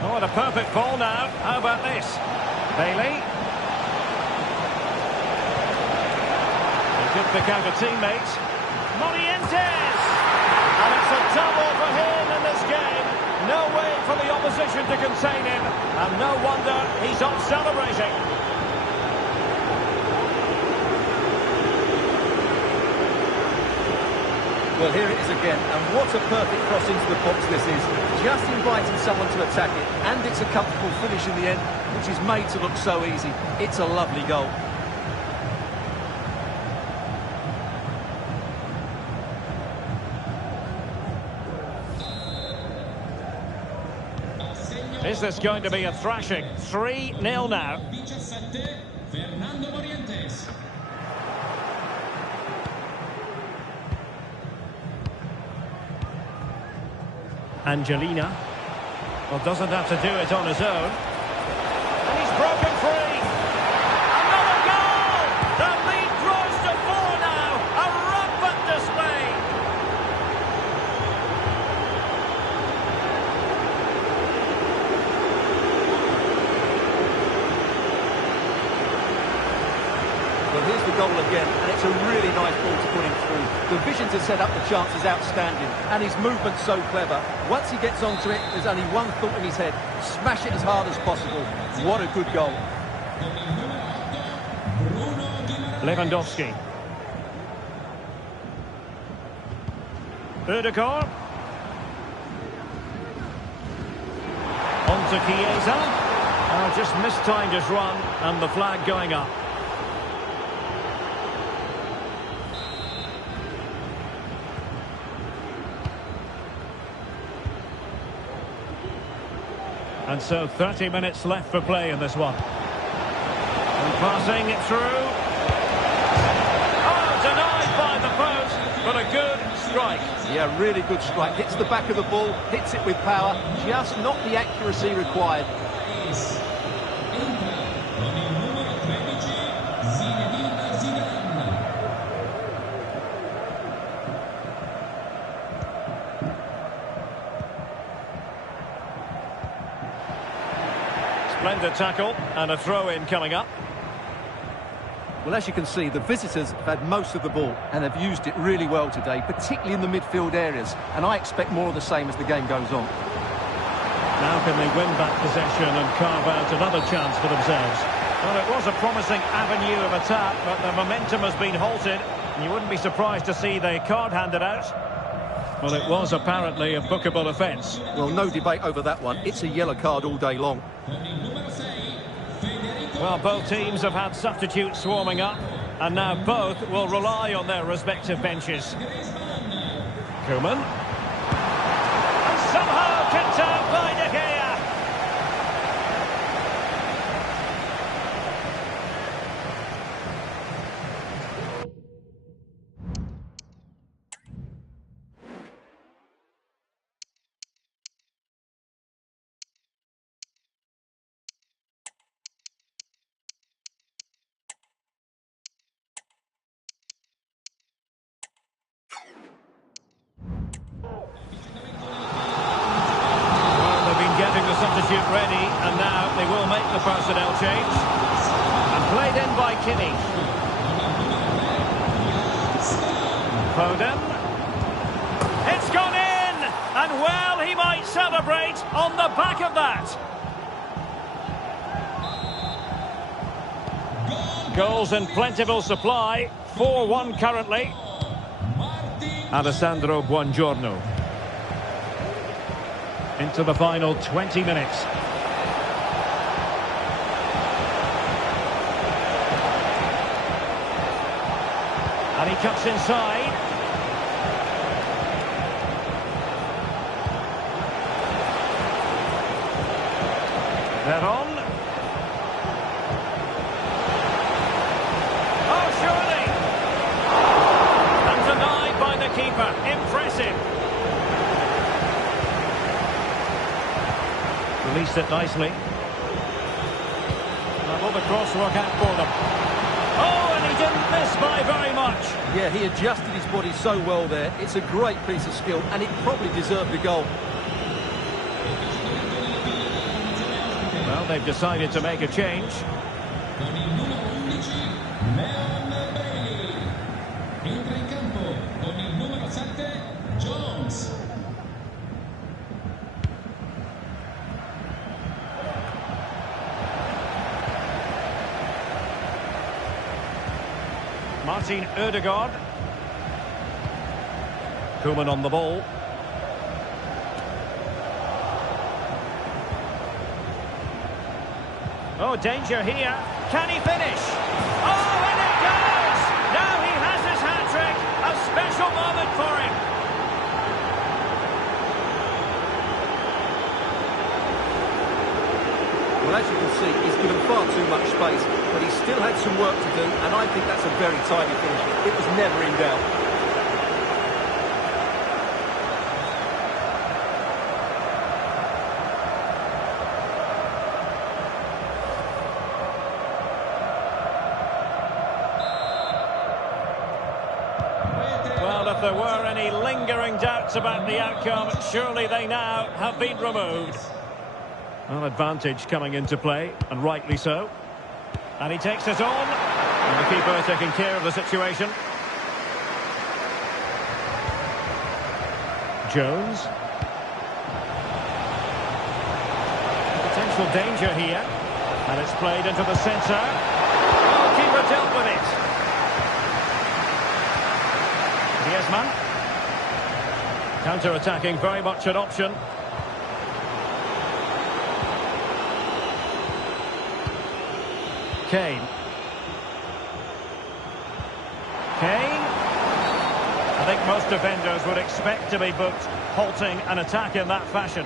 Oh, what a perfect ball now. How about this? Bailey. He did pick out a teammate. Morientes! And it's a double for him in this game. No way for the opposition to contain him. And no wonder he's off celebrating. Well, here it is again, and what a perfect cross into the box this is. Just inviting someone to attack it, and it's a comfortable finish in the end, which is made to look so easy. It's a lovely goal. Is this going to be a thrashing? 3-0 now. Angelina. Well, doesn't have to do it on his own. And he's broken free. Another goal! The lead grows to 4 now. A rampant display. Well, here's the goal again, and it's a really nice ball to put him through. The vision to set up the chance is outstanding, and his movement's so clever. Once he gets onto it, there's only one thought in his head. Smash it as hard as possible. What a good goal. Lewandowski. Ødegaard. On to Chiesa. Oh, just mistimed his run, and the flag going up. And so 30 minutes left for play in this one. And passing it through. Oh, denied by the post, but a good strike. Yeah, really good strike. Hits the back of the ball, hits it with power, just not the accuracy required. Splendid tackle and a throw-in coming up. Well, as you can see, the visitors have had most of the ball and have used it really well today, particularly in the midfield areas. And I expect more of the same as the game goes on. Now can they win back possession and carve out another chance for themselves? Well, it was a promising avenue of attack, but the momentum has been halted. And you wouldn't be surprised to see the card handed out. Well, it was apparently a bookable offence. Well, no debate over that one. It's a yellow card all day long. Well, both teams have had substitutes swarming up, and now both will rely on their respective benches. Koeman. And somehow kept out by De Gea. substitute ready, and now they will make the personnel change. And played in by Kinney. Foden. It's gone in! And well, he might celebrate on the back of that. Goals in plentiful supply. 4-1 currently. Alessandro Buongiorno. Into the final 20 minutes. And he cuts inside. They're on. Oh, surely! And denied by the keeper. Impressive. Released it nicely. And will the cross work out for them? Oh, and he didn't miss by very much. Yeah, he adjusted his body so well there. It's a great piece of skill, and it probably deserved the goal. Well, they've decided to make a change. Martin Ødegaard. Koeman on the ball. Oh, danger here. Can he finish? Oh, and it goes! Now he has his hat-trick. A special moment for him. Well, as you can see, he's given far too much space, but he still had some work to do, and I think that's a very tidy finish. It was never in doubt. Well, if there were any lingering doubts about the outcome, surely they now have been removed. Well, advantage coming into play, and rightly so. And he takes it on. And the keeper taking care of the situation. Jones. Potential danger here. And it's played into the centre. Oh, keeper dealt with it. Griezmann. Counter-attacking, very much an option. Kane. I think most defenders would expect to be booked halting an attack in that fashion.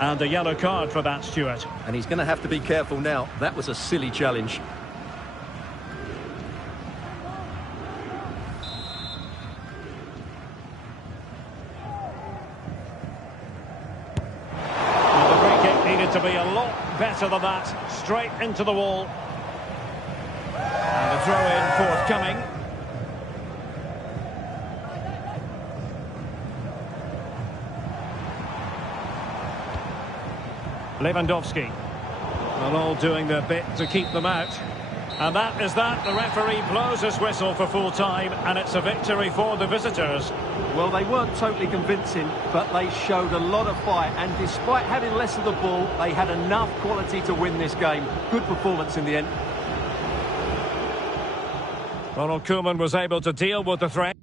And a yellow card for that, Stuart. And he's going to have to be careful now. That was a silly challenge. Well, the free kick needed to be a lot better than that. Straight into the wall. And the throw-in forthcoming. Lewandowski. Well, all doing their bit to keep them out. And that is that. The referee blows his whistle for full time, and it's a victory for the visitors. Well, they weren't totally convincing, but they showed a lot of fight, and despite having less of the ball, they had enough quality to win this game. Good performance in the end. Ronald Koeman was able to deal with the threat.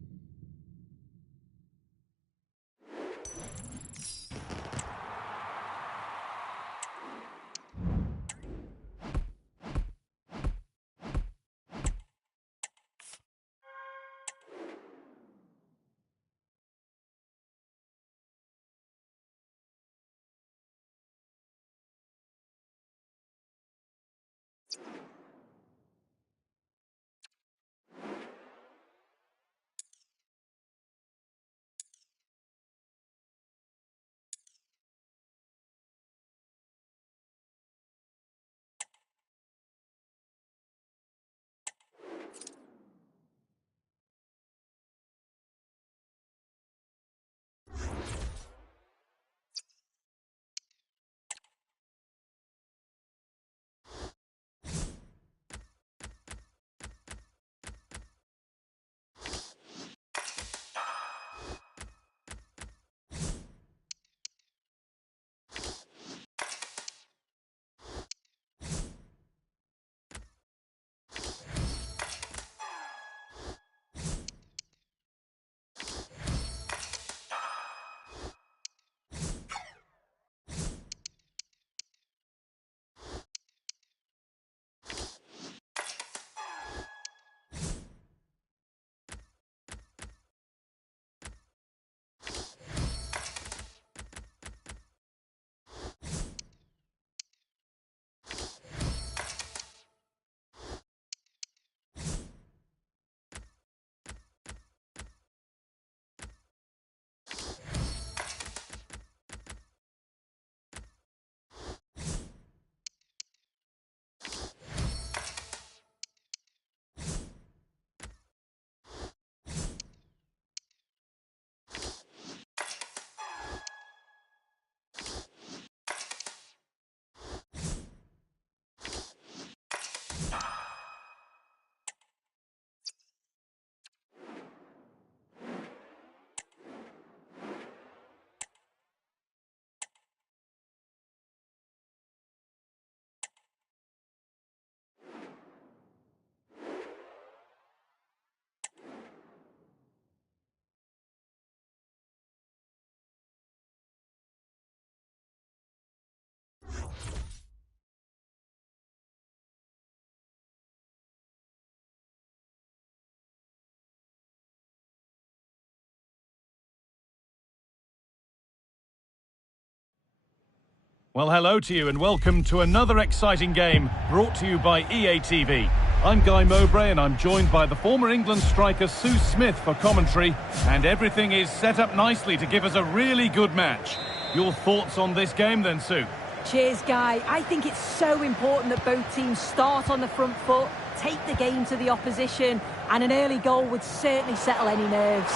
Well, hello to you and welcome to another exciting game brought to you by EA TV. I'm Guy Mowbray and I'm joined by the former England striker Sue Smith for commentary, and everything is set up nicely to give us a really good match. Your thoughts on this game then, Sue? Cheers, Guy. I think it's so important that both teams start on the front foot, take the game to the opposition, and an early goal would certainly settle any nerves.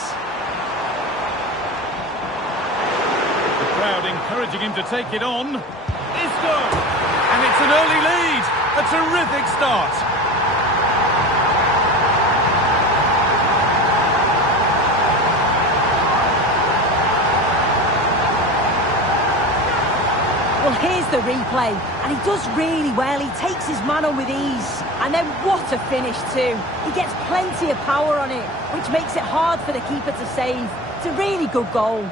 The crowd encouraging him to take it on. Isco! And it's an early lead! A terrific start! Well, here's the replay, and he does really well. He takes his man on with ease, and then what a finish too. He gets plenty of power on it, which makes it hard for the keeper to save. It's a really good goal.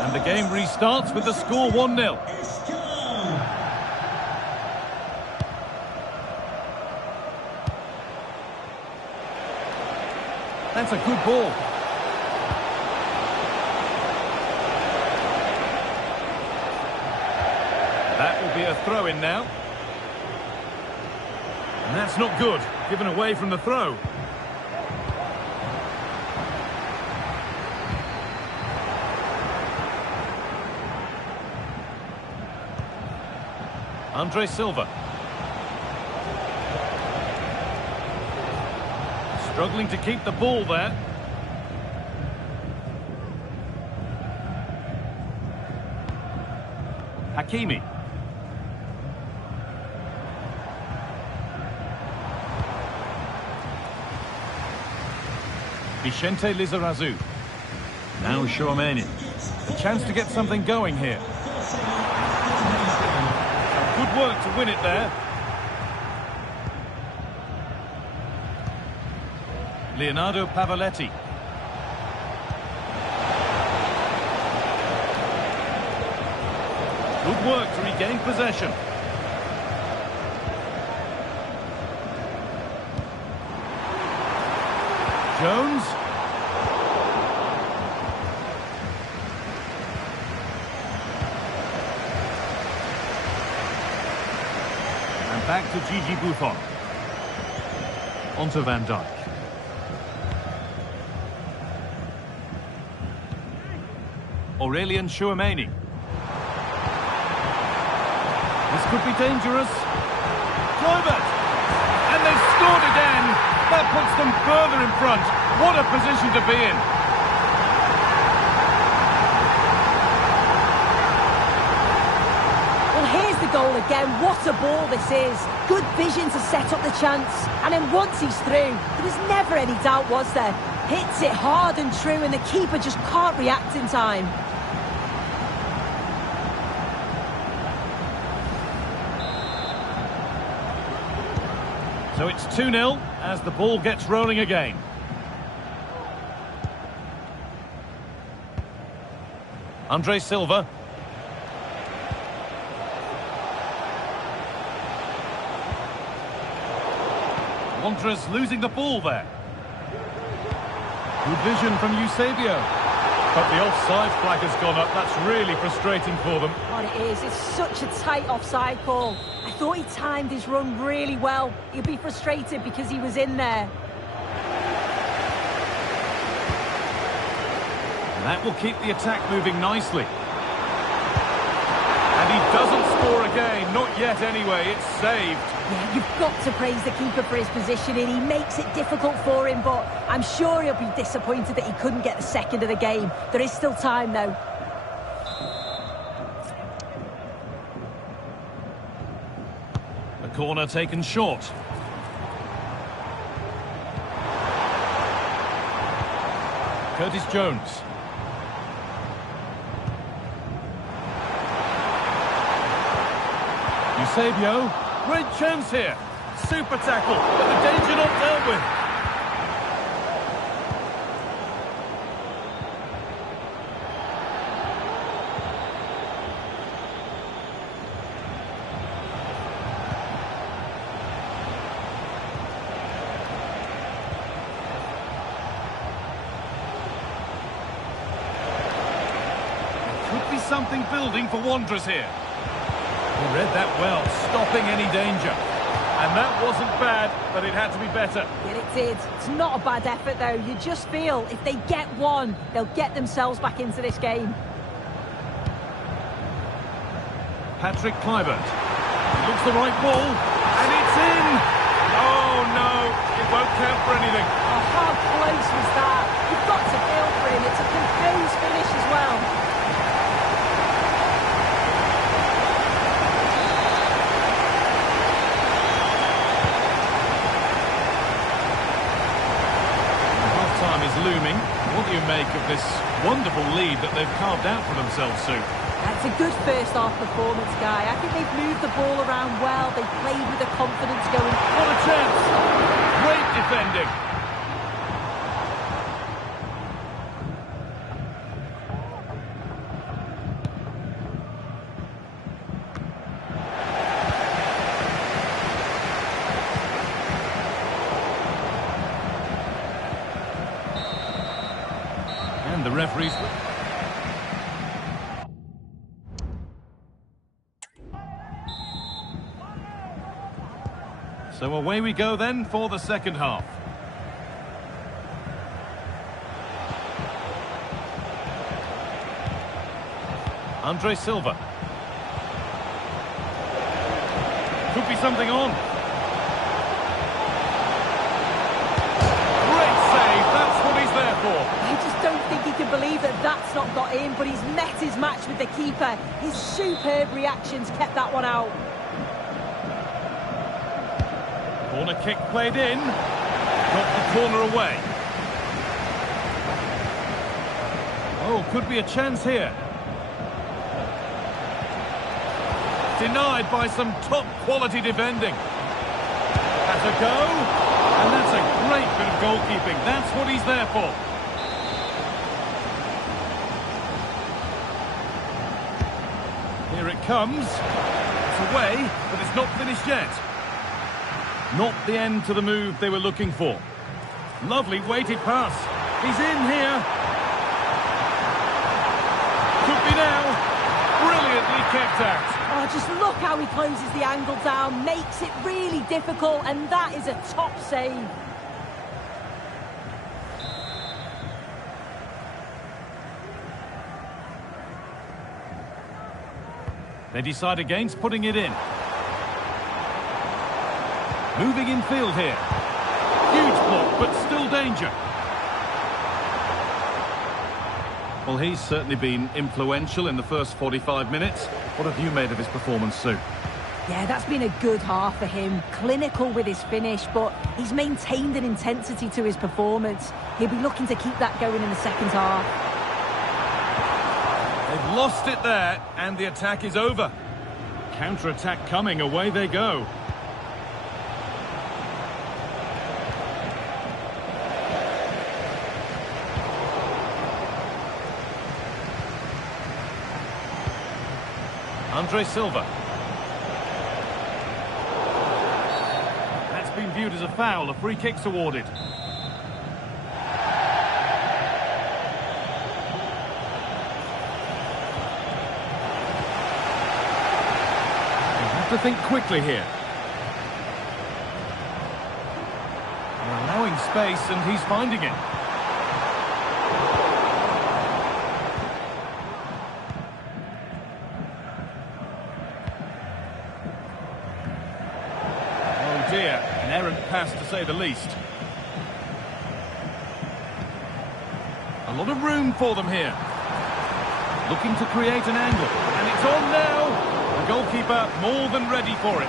And the game restarts with the score 1-0. That's a good ball. That will be a throw-in now. And that's not good. Given away from the throw. Andre Silva. Struggling to keep the ball there. Hakimi. Vicente Lizarazu. Now Chouameni. A chance to get something going here. Good work to win it there. Leonardo Pavoletti. Good work to regain possession. Jones. And back to Gigi Buffon. Onto Van Dijk. Aurelien Chouameni. This could be dangerous. Kluivert! And they've scored again! That puts them further in front. What a position to be in. Well, here's the goal again. What a ball this is. Good vision to set up the chance. And then once he's through, there was never any doubt, was there? Hits it hard and true, and the keeper just can't react in time. So it's 2-0 as the ball gets rolling again. Andre Silva. Wanderers losing the ball there. Good vision from Eusebio. But the offside flag has gone up. That's really frustrating for them. God, it is. It's such a tight offside call. I thought he timed his run really well. He'll be frustrated because he was in there. And that will keep the attack moving nicely. And he doesn't score again. Not yet anyway. It's saved. Yeah, you've got to praise the keeper for his positioning. He makes it difficult for him, but I'm sure he'll be disappointed that he couldn't get the second of the game. There is still time, though. A corner taken short. Curtis Jones. Eusebio. Great chance here. Super tackle, but the danger not dealt with. something building for Wanderers here. He read that well, stopping any danger. And that wasn't bad, but it had to be better. Yeah, it did. It's not a bad effort, though. You just feel if they get one, they'll get themselves back into this game. Patrick Kluivert. Looks the right ball, and it's in! Oh, no, it won't count for anything. Oh, how close was that? You've got to feel for him. It's a composed finish as well. Half-time is looming. What do you make of this wonderful lead that they've carved out for themselves, Sue? It's a good first-half performance, Guy. I think they've moved the ball around well. They played with the confidence going. What a chance! Great defending. And the referees... So away we go then for the second half. Andre Silva. Could be something on. Great save, that's what he's there for. I just don't think he can believe that that's not got in, but he's met his match with the keeper. His superb reactions kept that one out. Corner kick played in. Got the corner away. Oh, could be a chance here. Denied by some top-quality defending. That's a go. And that's a great bit of goalkeeping. That's what he's there for. Here it comes. It's away, but it's not finished yet. Not the end to the move they were looking for. Lovely weighted pass. He's in here. Could be now. Brilliantly kept out. Oh, just look how he closes the angle down. Makes it really difficult, and that is a top save. They decide against putting it in. Moving in field here. Huge block, but still danger. Well, he's certainly been influential in the first 45 minutes. What have you made of his performance, Sue? Yeah, that's been a good half for him. Clinical with his finish, but he's maintained an intensity to his performance. He'll be looking to keep that going in the second half. They've lost it there, and the attack is over. Counter-attack coming, away they go. Andre Silva. That's been viewed as a foul. A free kick's awarded. They have to think quickly here. They're allowing space and he's finding it. Dear, an errant pass to say the least. A lot of room for them here. Looking to create an angle, and it's on now. The goalkeeper more than ready for it.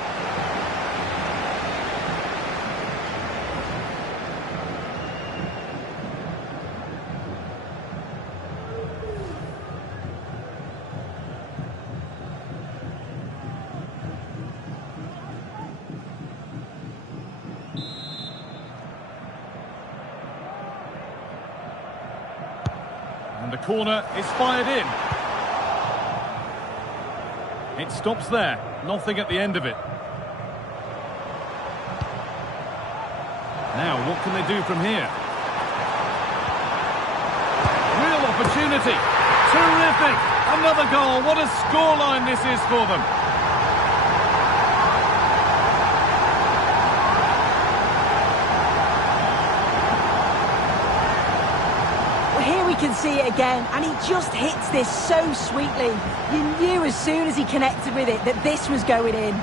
And the corner is fired in. It stops there. Nothing at the end of it. Now, what can they do from here? Real opportunity. Terrific. Another goal. What a scoreline this is for them. Well, here we can see it again, and he just hits this so sweetly. You knew as soon as he connected with it that this was going in.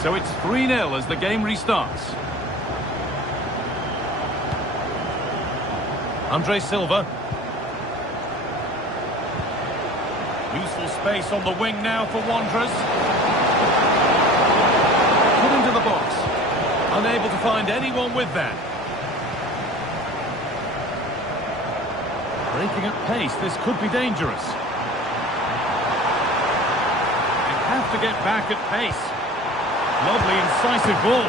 So it's 3-0 as the game restarts. Andre Silva. Useful space on the wing now for Wanderers. Put into the box. Unable to find anyone with that. Breaking at pace, this could be dangerous. They have to get back at pace. Lovely incisive ball.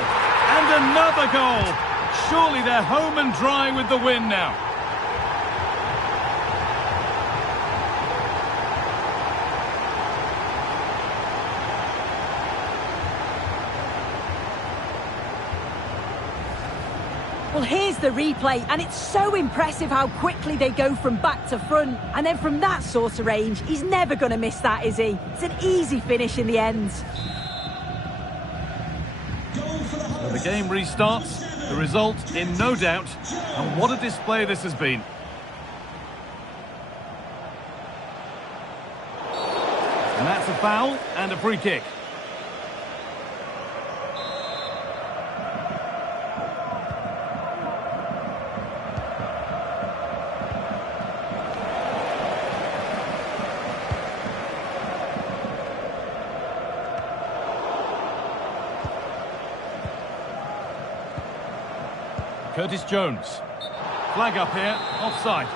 And another goal. Surely they're home and dry with the win now. Well, here's the replay, and it's so impressive how quickly they go from back to front. And then from that sort of range, he's never going to miss that, is he? It's an easy finish in the end. So the game restarts, the result in no doubt, and what a display this has been. And that's a foul and a free kick. Curtis Jones. Flag up here, offside.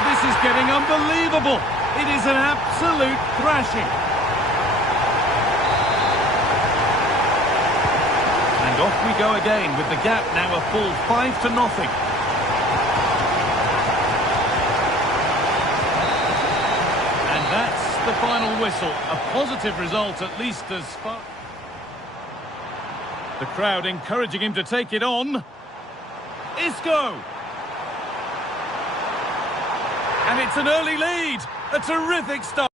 This is getting unbelievable. It is an absolute thrashing. And off we go again with the gap now a full 5-0. And that's the final whistle. A positive result, at least as far. The crowd encouraging him to take it on. Isco! And it's an early lead. A terrific start.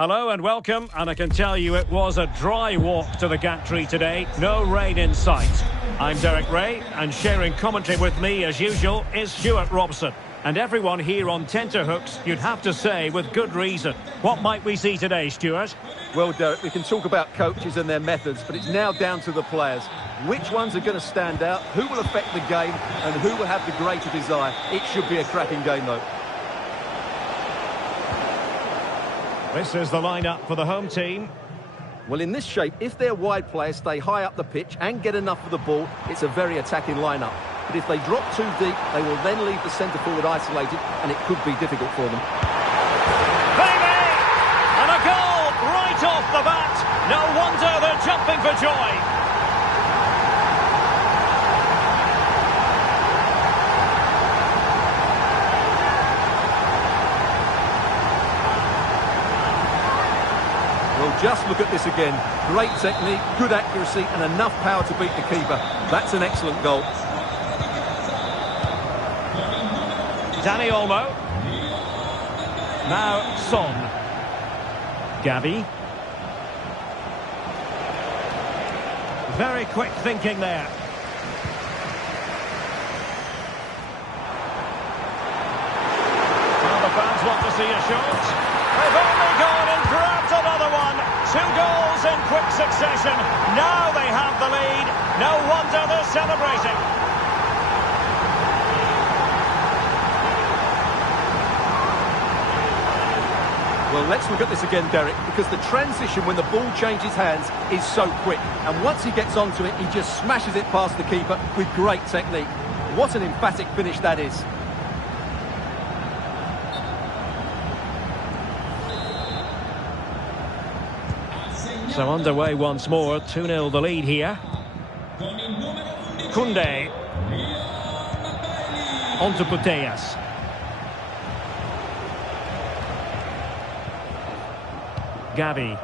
Hello and welcome, and I can tell you it was a dry walk to the gantry today, no rain in sight. I'm Derek Ray, and sharing commentary with me as usual is Stuart Robson. And everyone here on tenterhooks, you'd have to say with good reason. What might we see today, Stuart? Well, Derek, we can talk about coaches and their methods, but it's now down to the players. Which ones are going to stand out, who will affect the game, and who will have the greater desire? It should be a cracking game, though. This is the lineup for the home team. Well, in this shape, if their wide players stay high up the pitch and get enough of the ball, it's a very attacking lineup. But if they drop too deep, they will then leave the centre-forward isolated, and it could be difficult for them. Baby! And a goal right off the bat. No wonder they're jumping for joy. Well, just look at this again. Great technique, good accuracy, and enough power to beat the keeper. That's an excellent goal. Danny Olmo. Now Son. Gavi. Very quick thinking there. Well, the fans want to see a shot. They've only gone and grabbed another one. 2 goals in quick succession. Now they have the lead. No wonder they're celebrating. Well, let's look at this again, Derek, because the transition when the ball changes hands is so quick. And once he gets onto it, he just smashes it past the keeper with great technique. What an emphatic finish that is. So underway once more, 2-0 the lead here. Koundé. On to Putellas. Gavi.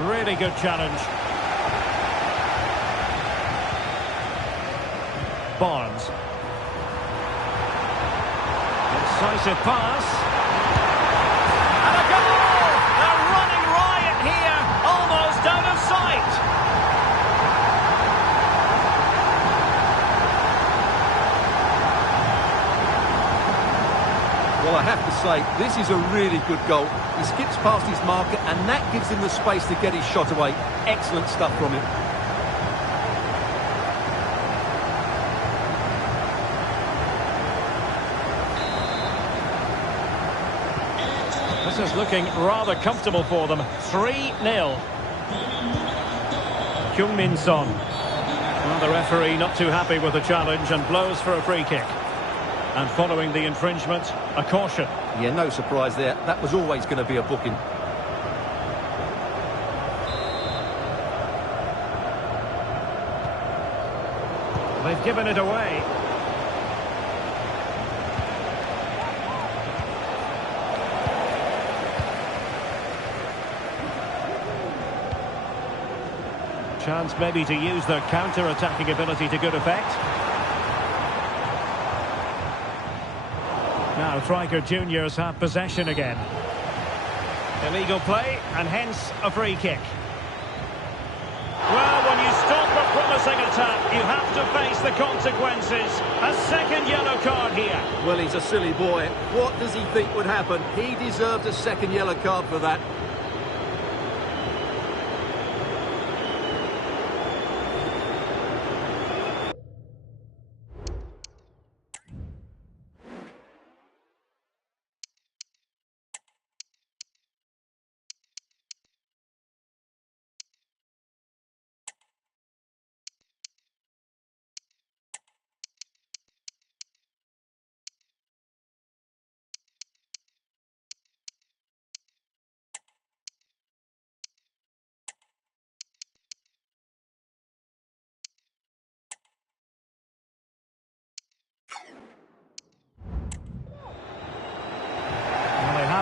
Really good challenge. Barnes. Decisive pass. And a goal! They're running riot here, almost out of sight. Well, I have to say, this is a really good goal. He skips past his marker, and that gives him the space to get his shot away. Excellent stuff from him. This is looking rather comfortable for them. 3-0. Heung-min Son. Well, the referee not too happy with the challenge and blows for a free kick. And following the infringement, a caution. Yeah, no surprise there. That was always going to be a booking. They've given it away. Chance maybe to use their counter-attacking ability to good effect. Now Striker Juniors have possession again. Illegal play and hence a free kick. Well, when you stop a promising attack, you have to face the consequences. A second yellow card here. Well, he's a silly boy. What does he think would happen? He deserved a second yellow card for that.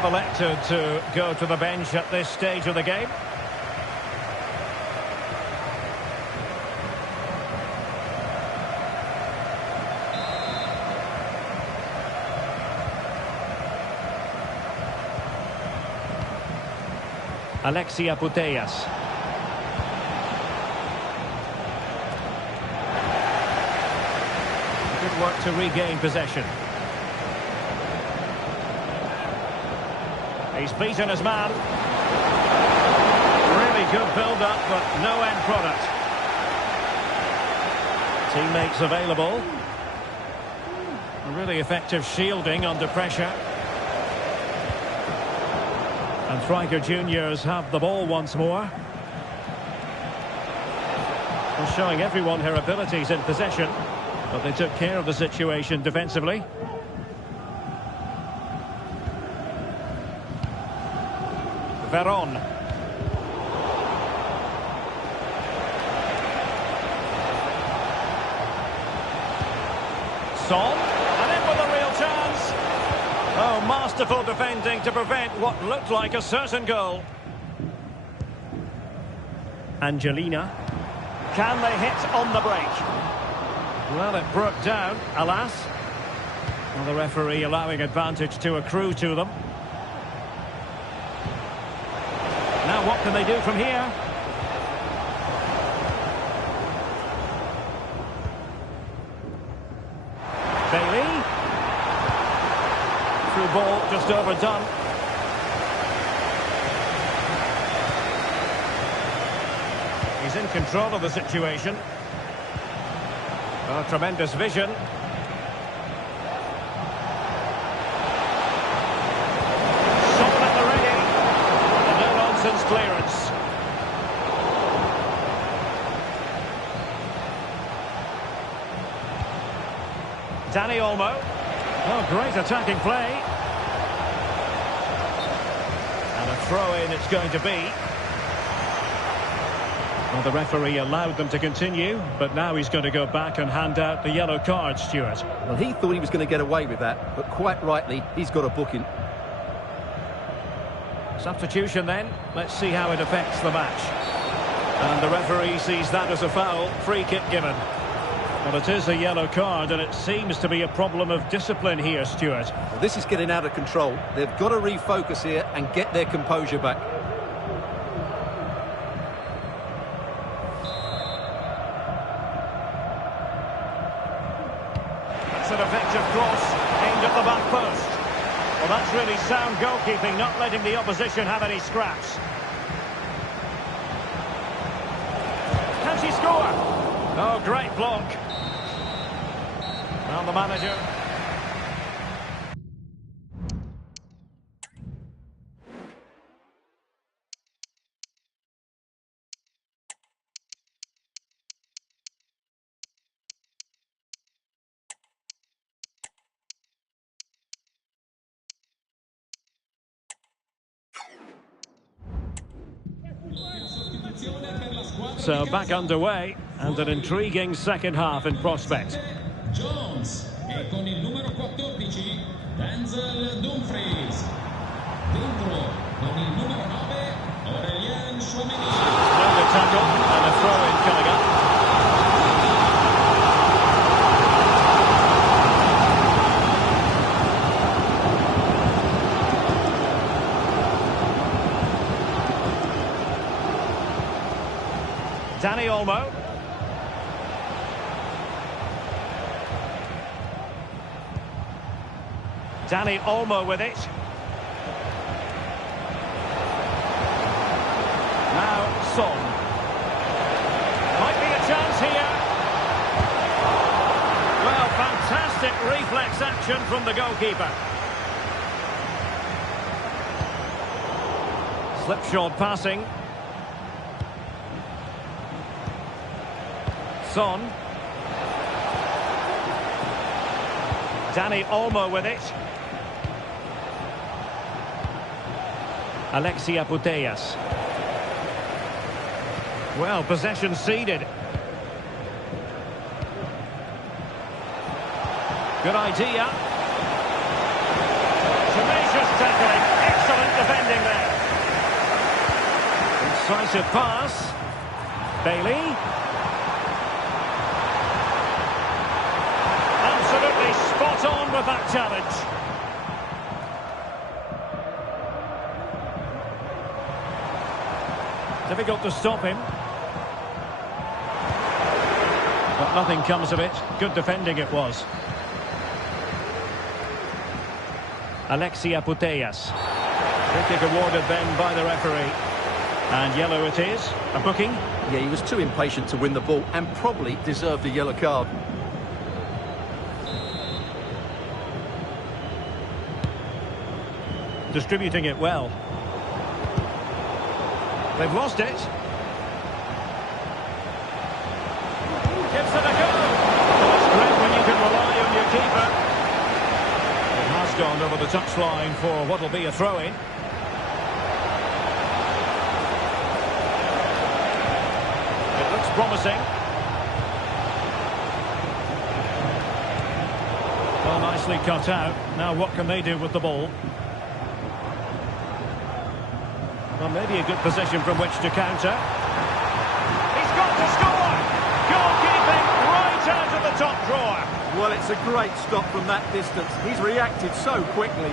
Elected to go to the bench at this stage of the game. Alexia Putellas. Good work to regain possession. He's beaten his man. Really good build-up, but no end product. Teammates available. Really effective shielding under pressure. And Striker Juniors have the ball once more. Well, showing everyone her abilities in possession, but they took care of the situation defensively. Veron. Son, and in with a real chance. Oh, masterful defending to prevent what looked like a certain goal. Angelina. Can they hit on the break? Well, it broke down, alas. Well, the referee allowing advantage to accrue to them. Now what can they do from here? Bailey. Through ball, just overdone. He's in control of the situation. Oh, tremendous vision. Shot at the ready. And no-nonsense clearance. Dani Olmo. Oh, great attacking play. And a throw-in it's going to be. Well, the referee allowed them to continue, but now he's going to go back and hand out the yellow card, Stuart. Well, he thought he was going to get away with that, but quite rightly, he's got a booking. Substitution then. Let's see how it affects the match. And the referee sees that as a foul. Free kick given. Well, it is a yellow card, and it seems to be a problem of discipline here, Stuart. Well, this is getting out of control. They've got to refocus here and get their composure back. That's an effective cross aimed at the back post. Well, that's really sound goalkeeping, not letting the opposition have any scraps. Can she score? Oh, great block. Well, the manager. So back underway, and an intriguing second half in prospect. Jones e con il numero 14 Denzel Dumfries. Dentro con il numero 9 Aurelien Chouameni. Another tackle and a throw-in coming up. Dani Olmo. Dani Olmo with it. Now Son. Might be a chance here. Well, fantastic reflex action from the goalkeeper. Slipshod passing. Son. Dani Olmo with it. Alexia Putellas. Well, possession ceded. Good idea. Tenacious tackling. Excellent defending there. Incisive pass. Bailey. Absolutely spot on with that challenge. Difficult to stop him. But nothing comes of it. Good defending it was. Alexia Putellas. Free kick awarded then by the referee. And yellow it is. A booking. Yeah, he was too impatient to win the ball and probably deserved a yellow card. Distributing it well. They've lost it. Gives it a go. Well, it's great when you can rely on your keeper. It has gone over the touchline for what will be a throw-in. It looks promising. Well, nicely cut out. Now what can they do with the ball? Well, maybe a good position from which to counter. He's got to score! Goalkeeping right out of the top drawer. Well, it's a great stop from that distance. He's reacted so quickly.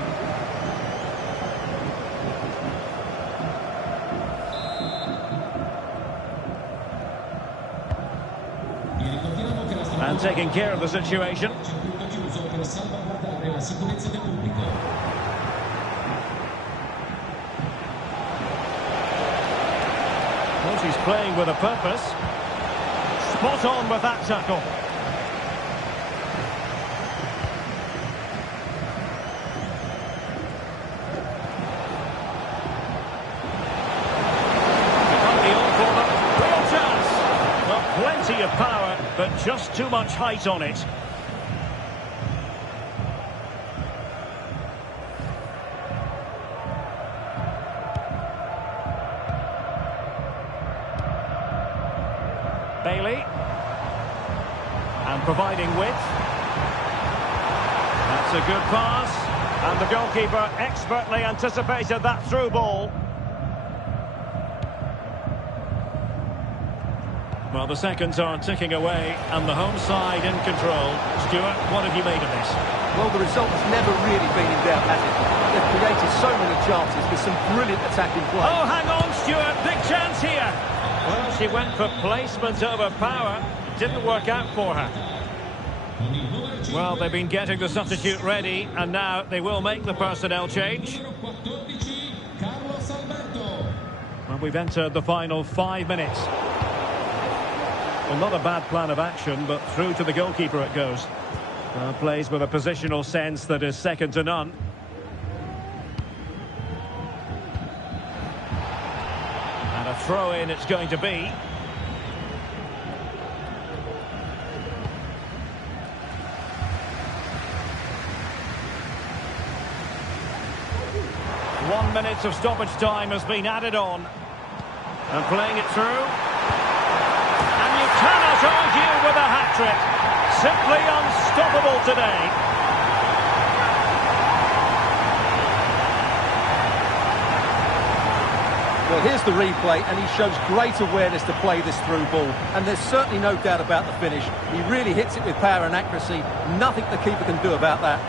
And taking care of the situation. Well, she's playing with a purpose. Spot on with that tackle. It might be on for them. Real chance. Well, plenty of power, but just too much height on it. Bailey. And providing width. That's a good pass. And the goalkeeper expertly anticipated that through ball. Well, the seconds are ticking away and the home side in control. Stuart, what have you made of this? Well, the result has never really been in doubt, has it? They've created so many chances with some brilliant attacking play. Oh, hang on, Stuart. Big chance here. Well, she went for placement over power. Didn't work out for her. Well, they've been getting the substitute ready, and now they will make the personnel change. Well, we've entered the final 5 minutes. Well, not a bad plan of action, but through to the goalkeeper it goes. Plays with a positional sense that is second to none. And a throw-in it's going to be. One minute of stoppage time has been added on. And playing it through. And you cannot argue with a hat-trick. Simply unstoppable today. Well, here's the replay, and he shows great awareness to play this through ball. And there's certainly no doubt about the finish. He really hits it with power and accuracy. Nothing the keeper can do about that.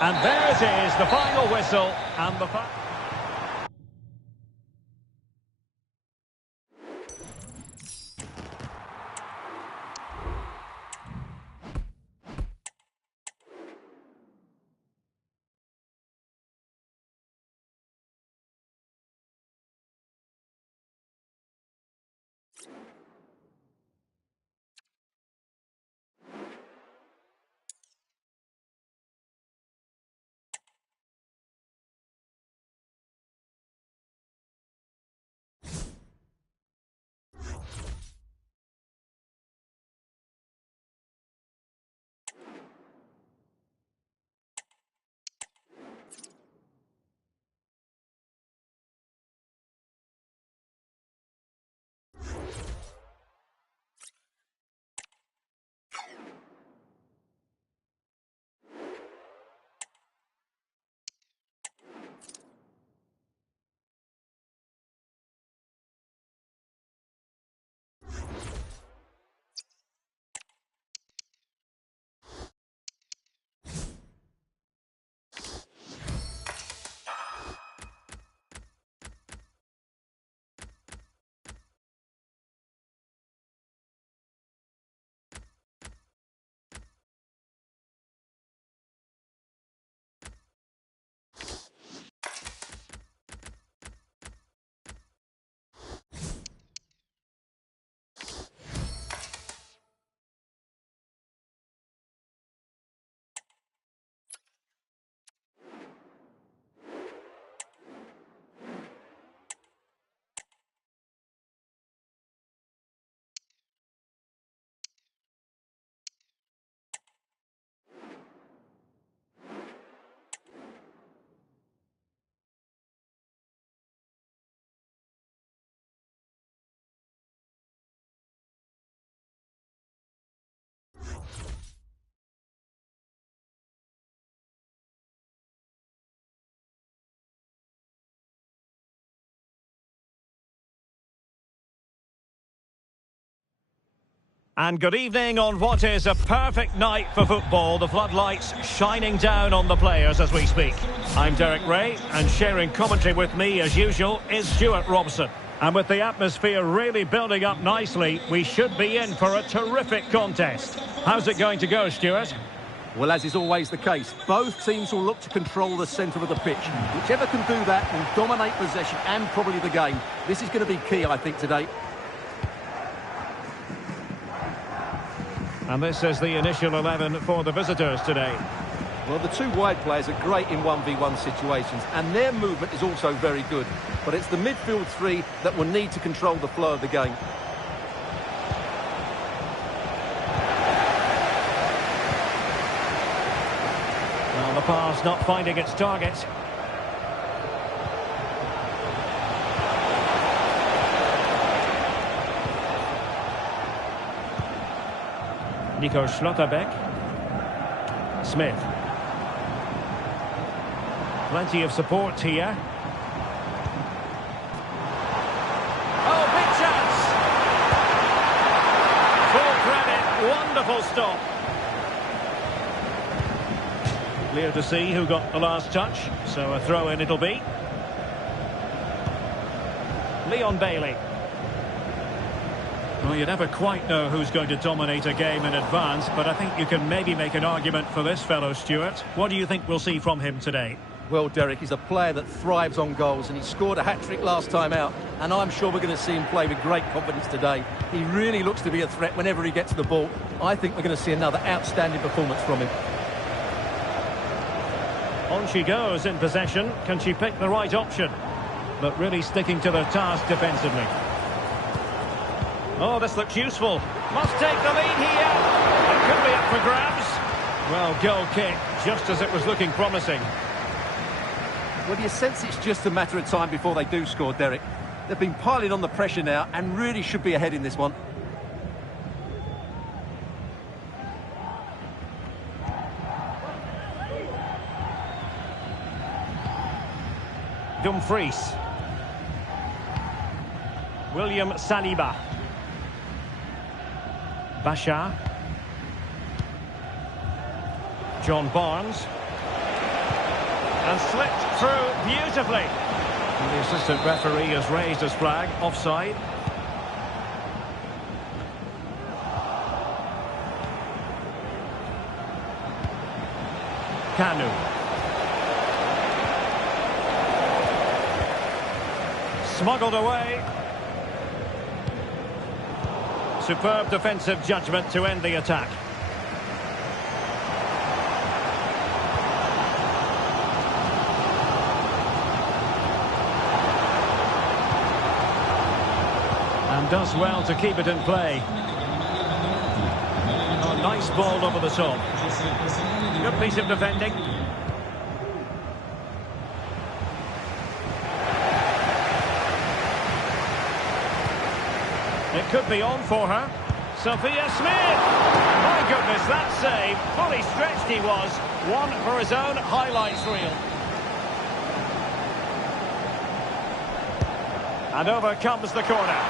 And there it is, the final whistle, and the... And good evening on what is a perfect night for football. The floodlights shining down on the players as we speak. I'm Derek Ray, and sharing commentary with me as usual is Stuart Robson. And with the atmosphere really building up nicely, we should be in for a terrific contest. How's it going to go, Stuart? Well, as is always the case, both teams will look to control the centre of the pitch. Whichever can do that will dominate possession and probably the game. This is going to be key, I think, today. And this is the initial 11 for the visitors today. Well, the two wide players are great in 1v1 situations, and their movement is also very good. But it's the midfield three that will need to control the flow of the game. Well, the pass not finding its target. Nico Schlotterbeck. Smith. Plenty of support here. Oh, big chance! Full credit, wonderful stop. Clear to see who got the last touch, so a throw-in it'll be. Leon Bailey. Well, you never quite know who's going to dominate a game in advance, but I think you can maybe make an argument for this fellow, Stuart. What do you think we'll see from him today? Well, Derek, he's a player that thrives on goals, and he scored a hat-trick last time out, and I'm sure we're going to see him play with great confidence today. He really looks to be a threat whenever he gets the ball. I think we're going to see another outstanding performance from him. On she goes in possession. Can she pick the right option? But really sticking to their task defensively. Oh, this looks useful. Must take the lead here. It could be up for grabs. Well, goal kick, just as it was looking promising. Well, you sense it's just a matter of time before they do score, Derek. They've been piling on the pressure now and really should be ahead in this one. Dumfries. William Saliba. Bashar. John Barnes. And slipped through beautifully. And the assistant referee has raised his flag. Offside. Kanu. Smuggled away. Superb defensive judgment to end the attack. And does well to keep it in play. Oh, nice ball over the top. Good piece of defending. It could be on for her. Sophia Smith! My goodness, that save. Fully stretched he was. One for his own highlights reel. And over comes the corner.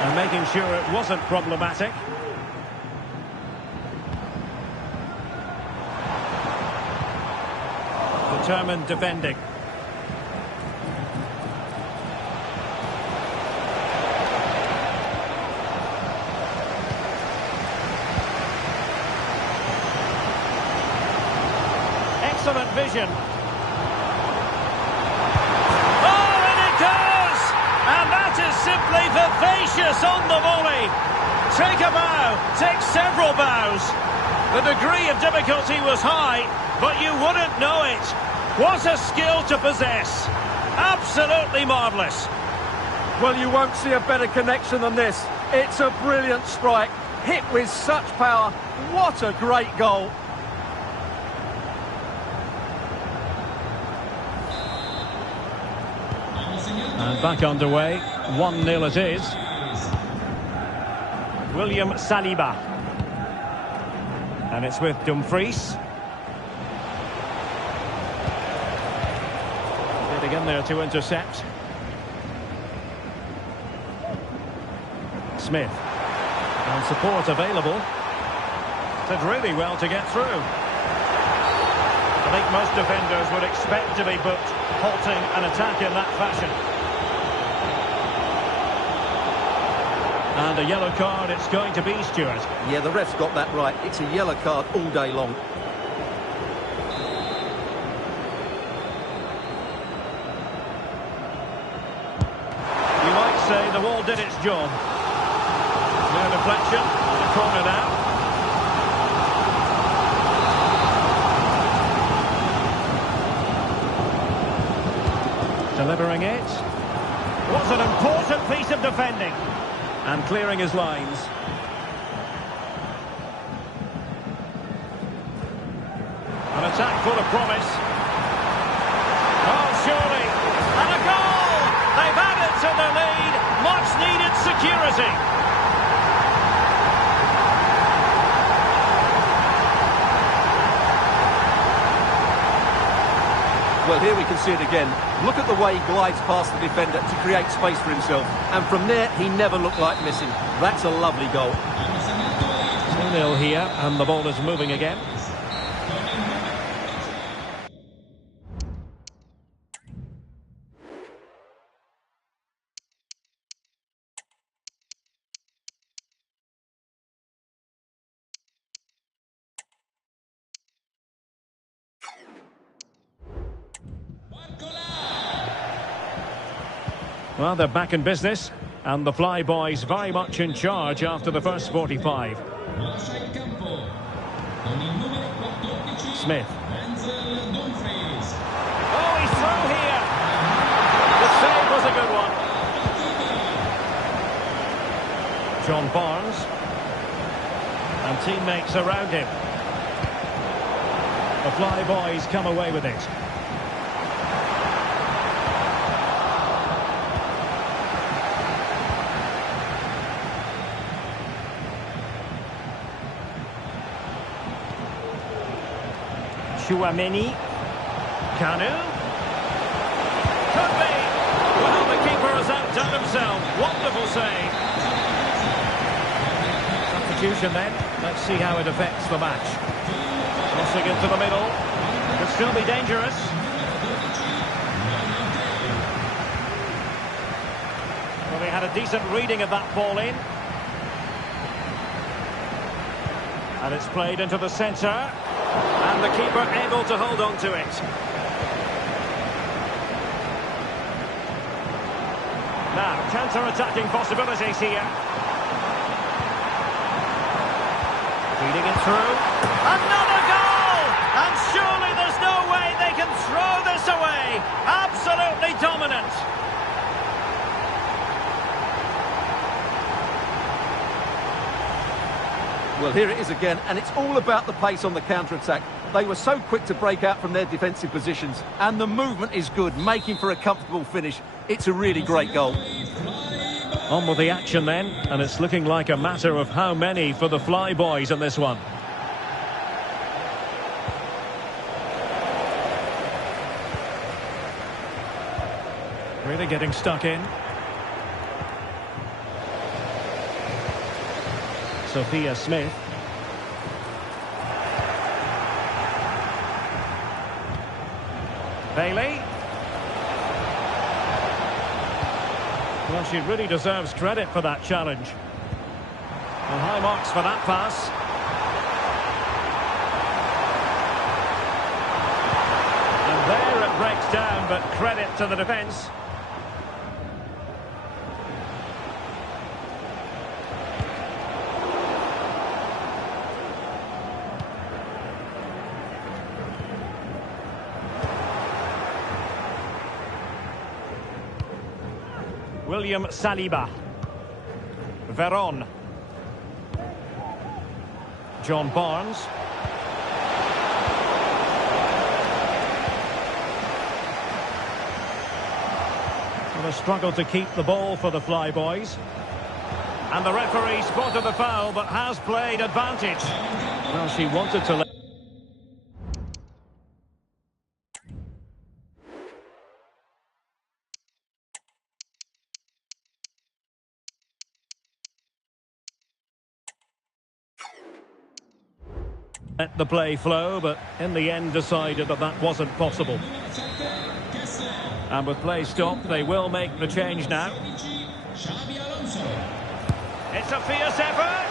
And making sure it wasn't problematic. Determined defending. Excellent vision. Oh, and it goes! And that is simply vivacious on the volley. Take a bow, take several bows. The degree of difficulty was high, but you wouldn't know it. What a skill to possess. Absolutely marvellous. Well, you won't see a better connection than this. It's a brilliant strike, hit with such power. What a great goal. And back underway, 1-0 it is. William Saliba. And it's with Dumfries. Getting in there to intercept. Smith. And support available. Did really well to get through. I think most defenders would expect to be booked, halting an attack in that fashion. And a yellow card it's going to be, Stuart. Yeah, the ref's got that right. It's a yellow card all day long. You might say the wall did its job. No deflection, and a corner now. Delivering it. Was an important piece of defending. And clearing his lines. An attack full of promise. Oh, surely. And a goal! They've added to the lead. Much needed security. Well, here we can see it again. Look at the way he glides past the defender to create space for himself. And from there, he never looked like missing. That's a lovely goal. 2-0 here, and the ball is moving again. Well, they're back in business, and the Flyboys very much in charge after the first 45. Smith. Oh, he's through here. The save was a good one. John Barnes. And teammates around him. The Flyboys come away with it. Chouameni. Kanu. Could be. Well, the keeper has outdone himself. Wonderful save. Substitution then. Let's see how it affects the match. Crossing into the middle. Could still be dangerous. Well, they had a decent reading of that ball in. And it's played into the centre. And the keeper able to hold on to it. Now, counter-attacking possibilities here. Feeding it through. Another goal! And surely there's no way they can throw this away. Absolutely dominant. Well, here it is again, and it's all about the pace on the counter-attack. They were so quick to break out from their defensive positions, and the movement is good, making for a comfortable finish. It's a really great goal. On with the action then, and it's looking like a matter of how many for the Flyboys in this one. Really getting stuck in. Sophia Smith. Bailey. Well, she really deserves credit for that challenge. And high marks for that pass. And there it breaks down, but credit to the defence. William Saliba. Veron. John Barnes. Well, a struggle to keep the ball for the Flyboys. And the referee spotted the foul, but has played advantage. Well, she wanted to let Let the play flow, but in the end decided that that wasn't possible. And with play stopped, they will make the change now. It's a fierce effort!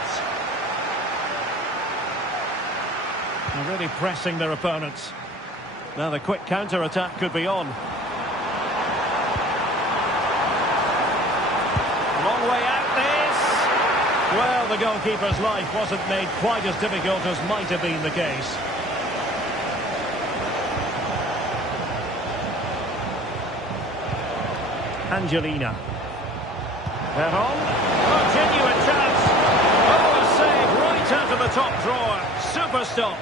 They're really pressing their opponents. Now the quick counter-attack could be on. Long way out this. Well, the goalkeeper's life wasn't made quite as difficult as might have been the case. Angelina. Veron. Oh, genuine chance. Oh, a save right out of the top drawer. Super stop.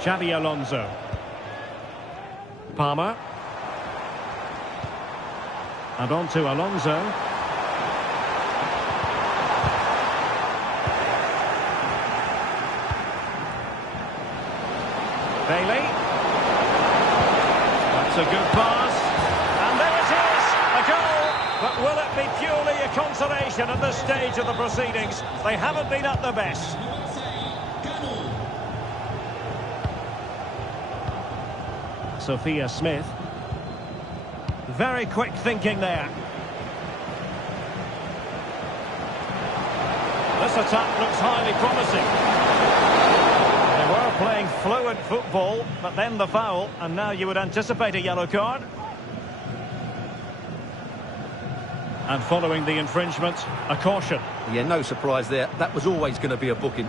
Xabi Alonso. Palmer. And on to Alonso. Bailey. That's a good pass. And there it is, a goal. But will it be purely a consolation at this stage of the proceedings? They haven't been at their best. Sophia Smith. Very quick thinking there. This attack looks highly promising. They were playing fluid football, but then the foul, and now you would anticipate a yellow card. And following the infringement, a caution. Yeah, no surprise there. That was always going to be a booking.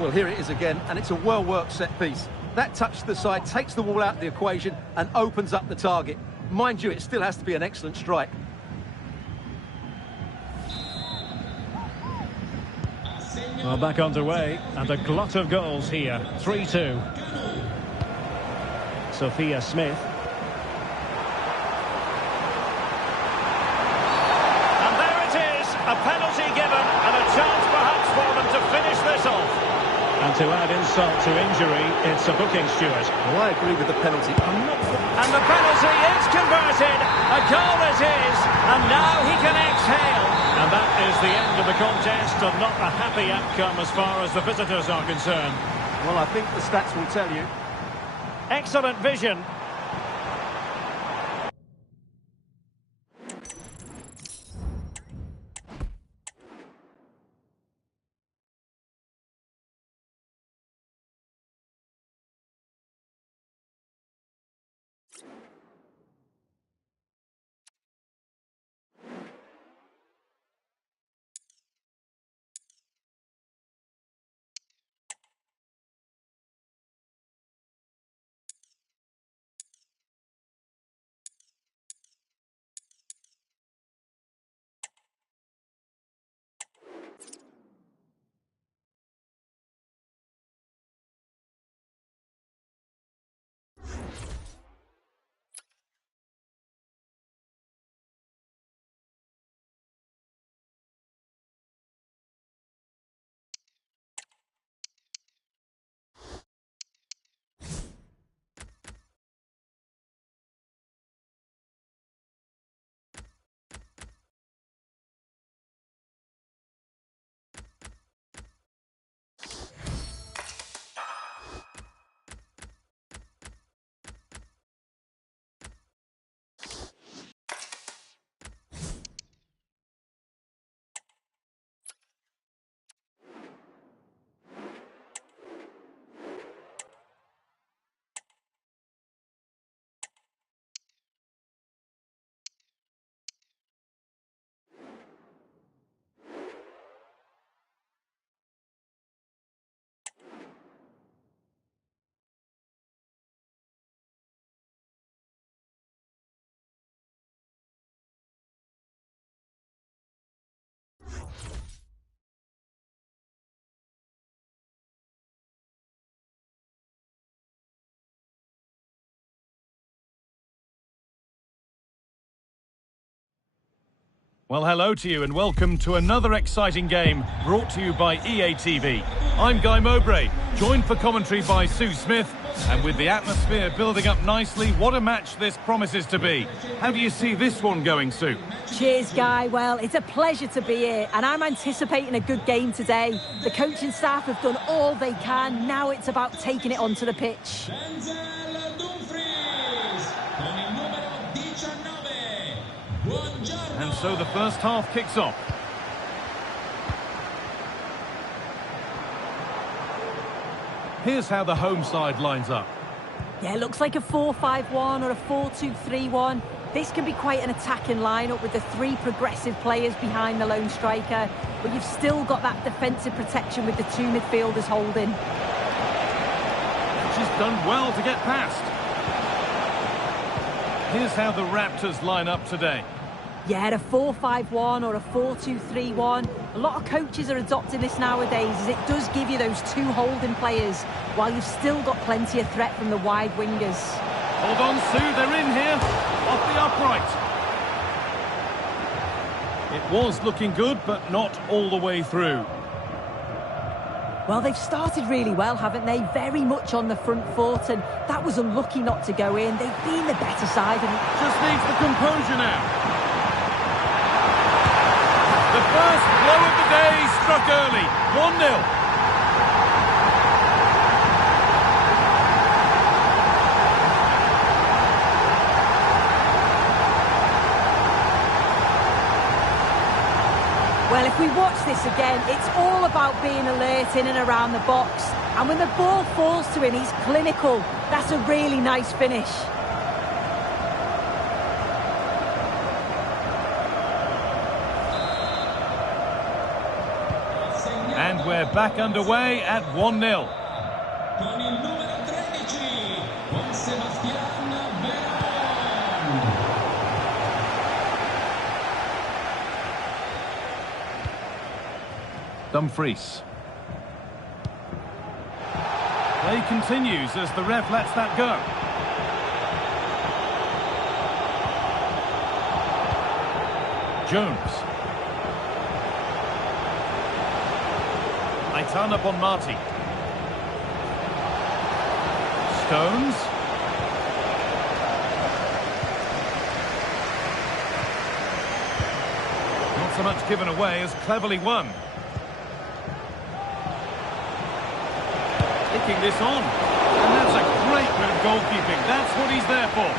Well, here it is again, and it's a well-worked set piece. That touch to the side takes the ball out of the equation and opens up the target. Mind you, it still has to be an excellent strike. Well, back underway, and a glut of goals here. 3-2. Sophia Smith. And there it is, a penalty given, and a chance perhaps for them to finish this off. And to add insult to injury, it's a booking, Stuart. Well, I agree with the penalty. And the penalty is converted. A goal it is. And now he can exhale. And that is the end of the contest, and not a happy outcome as far as the visitors are concerned. Well, I think the stats will tell you. Excellent vision. Well, hello to you and welcome to another exciting game brought to you by EA TV. I'm Guy Mowbray, joined for commentary by Sue Smith, and with the atmosphere building up nicely, what a match this promises to be. How do you see this one going, Sue? Cheers, Guy. Well, it's a pleasure to be here, and I'm anticipating a good game today. The coaching staff have done all they can. Now it's about taking it onto the pitch. And so the first half kicks off. Here's how the home side lines up. Yeah, it looks like a 4-5-1 or a 4-2-3-1. This can be quite an attacking lineup with the three progressive players behind the lone striker, but you've still got that defensive protection with the two midfielders holding. She's done well to get past. Here's how the Raptors line up today. Yeah, a 4-5-1 or a 4-2-3-1. A lot of coaches are adopting this nowadays as it does give you those two holding players while you've still got plenty of threat from the wide wingers. Hold on, Sue, they're in here. Off the upright. It was looking good, but not all the way through. Well, they've started really well, haven't they? Very much on the front foot, and that was unlucky not to go in. They've been the better side. And just needs the composure now. The first blow of the day struck early. 1-0. Well, if we watch this again, it's all about being alert in and around the box. And when the ball falls to him, he's clinical. That's a really nice finish. And we're back underway at 1-0. Dumfries. Play continues as the ref lets that go. Jones. Aitana Bonmati. Stones. Not so much given away as cleverly won. Taking this on. And that's a great bit of goalkeeping. That's what he's there for.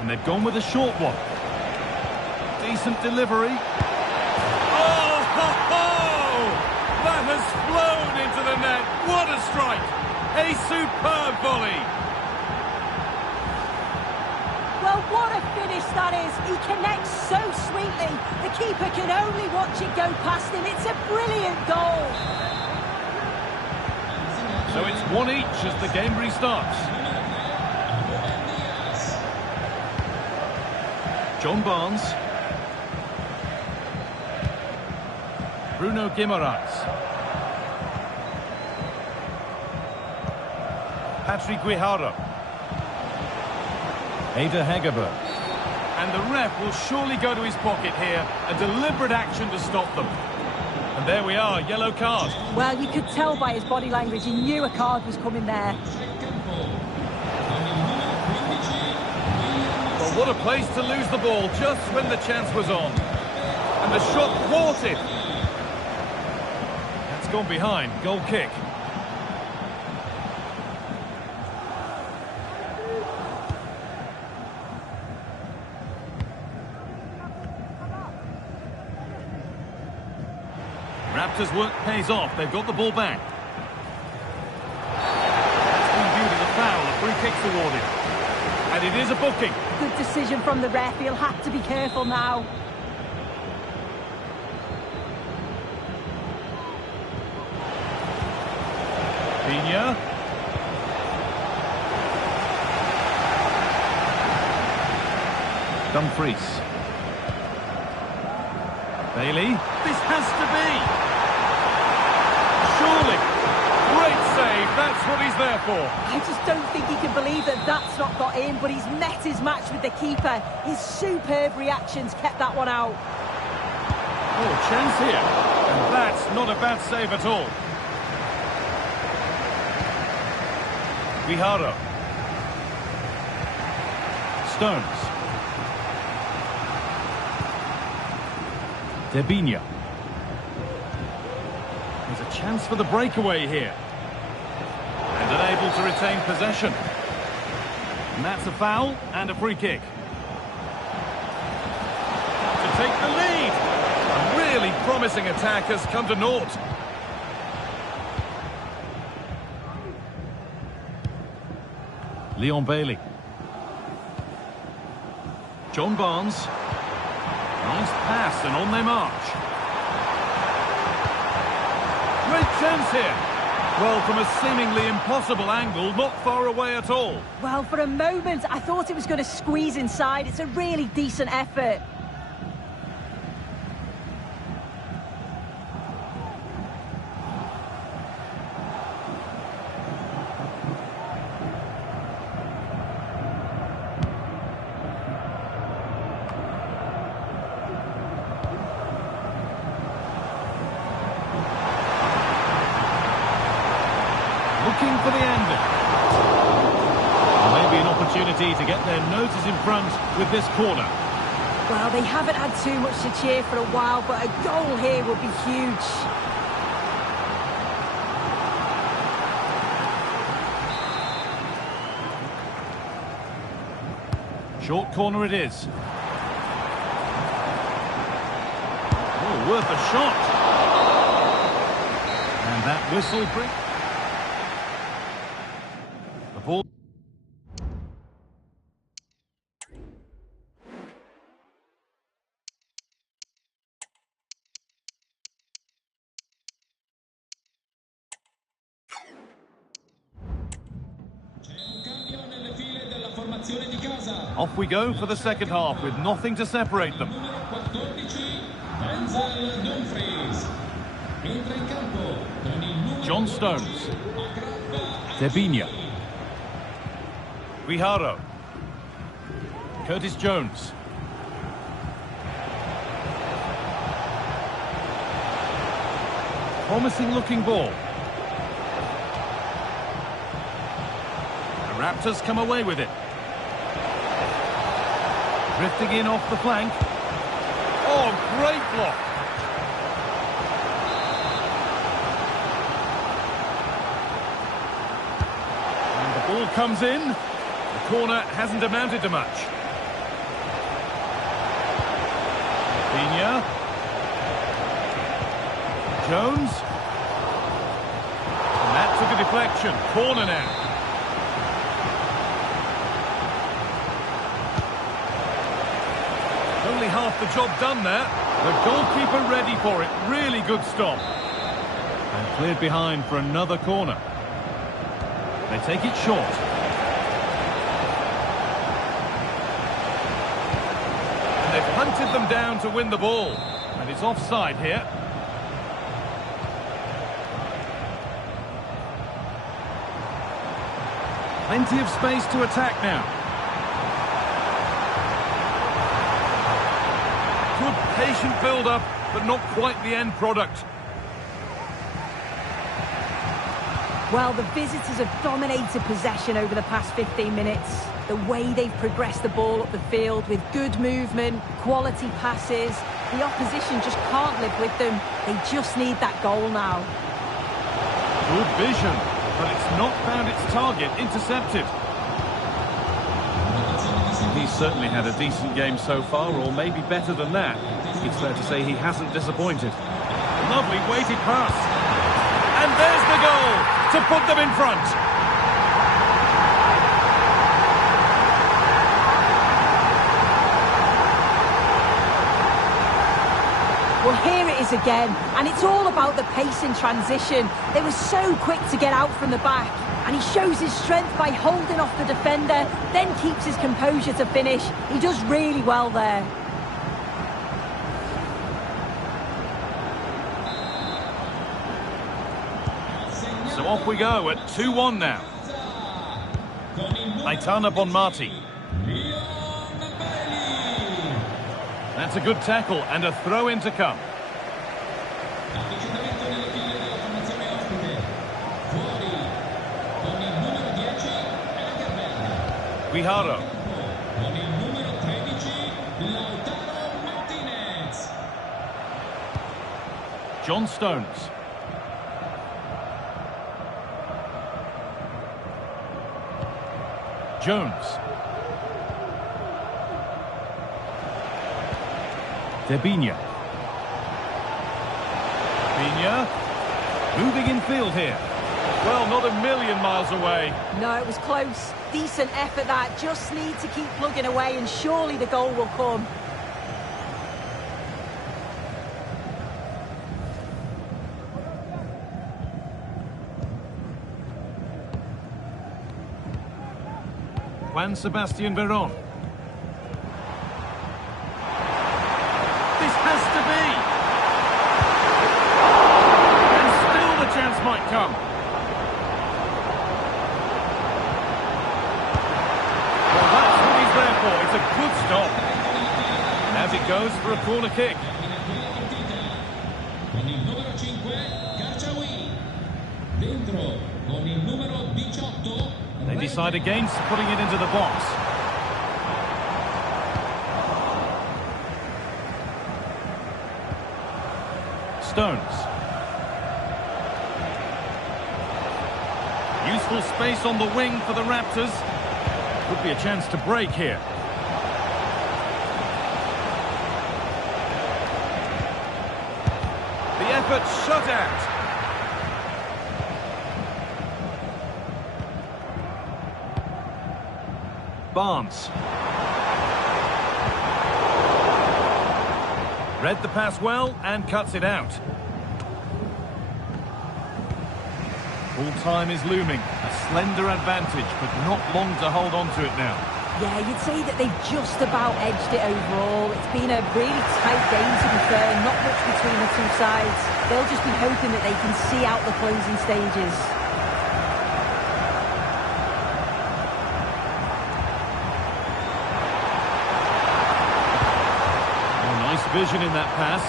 And they've gone with a short one. Decent delivery. Oh, ho, ho! That has flown into the net. What a strike! A superb volley. Well, what a finish that is. He connects so sweetly. The keeper can only watch it go past him. It's a brilliant goal. So it's one each as the game restarts. John Barnes. Bruno Guimaraes. Patrick Guijarro. Ada Hegerberg. And the ref will surely go to his pocket here. A deliberate action to stop them. And there we are, yellow card. Well, you could tell by his body language, he knew a card was coming there. Well, what a place to lose the ball just when the chance was on. And the shot thwarted. That's gone behind, goal kick. Raptors' work pays off. They've got the ball back. That's been viewed as a foul. A free kick's awarded. And it is a booking. Good decision from the ref. He'll have to be careful now. Pina. Dumfries. Bailey. This has to be. Surely. Great save. That's what he's there for. I just don't think he can believe that that's not got in, but he's met his match with the keeper. His superb reactions kept that one out. Oh, chance here. And that's not a bad save at all. Viharo. Stones. Debinha. There's a chance for the breakaway here. And unable to retain possession. And that's a foul and a free kick. To take the lead. A really promising attack has come to naught. Leon Bailey. John Barnes. Nice pass and on they march. Great chance here. Well, from a seemingly impossible angle, not far away at all. Well, for a moment, I thought it was going to squeeze inside. It's a really decent effort. Looking for the ending. Maybe an opportunity to get their noses in front with this corner. Well, they haven't had too much to cheer for a while, but a goal here would be huge. Short corner it is. Oh, worth a shot. And that whistle brings... The ball... Off we go for the second half with nothing to separate them. John Stones. Debinha. Viharo. Curtis Jones. Promising looking ball. The Raptors come away with it. Drifting in off the flank. Oh, great block. And the ball comes in. The corner hasn't amounted to much. Pina. Jones. And that took a deflection. Corner now. Only half the job done there. The goalkeeper ready for it. Really good stop. And cleared behind for another corner. They take it short. And they've hunted them down to win the ball. And it's offside here. Plenty of space to attack now. Good patient build-up, but not quite the end product. Well, the visitors have dominated possession over the past 15 minutes. The way they've progressed the ball up the field with good movement, quality passes. The opposition just can't live with them. They just need that goal now. Good vision, but it's not found its target. Intercepted. He's certainly had a decent game so far, or maybe better than that. It's fair to say he hasn't disappointed. Lovely weighted pass. And there's the goal to put them in front. Well, here it is again, and it's all about the pace in transition. They were so quick to get out from the back, and he shows his strength by holding off the defender, then keeps his composure to finish. He does really well there. So Off we go at 2-1 now. Aitana Bonmati. That's a good tackle and a throw-in to come. Guijarro. John Stones. Jones. Debinha. Debinha. Moving in field here. Well, not a million miles away. No, it was close. Decent effort that. Just need to keep plugging away and surely the goal will come. Juan Sebastian Veron. This has to be. And still the chance might come. Well, that's what he's there for. It's a good stop. And as it goes for a corner kick. Con il numero 5, Carciaui. Dentro, con il numero 18. They decide against putting it into the box. Stones. Useful space on the wing for the Raptors. Could be a chance to break here. The effort shut out. Barnes. Read the pass well and cuts it out. Full time is looming. A slender advantage, but not long to hold on to it now. Yeah, you'd say that they've just about edged it overall. It's been a really tight game, to be fair. Not much between the two sides. They'll just be hoping that they can see out the closing stages. Vision in that pass.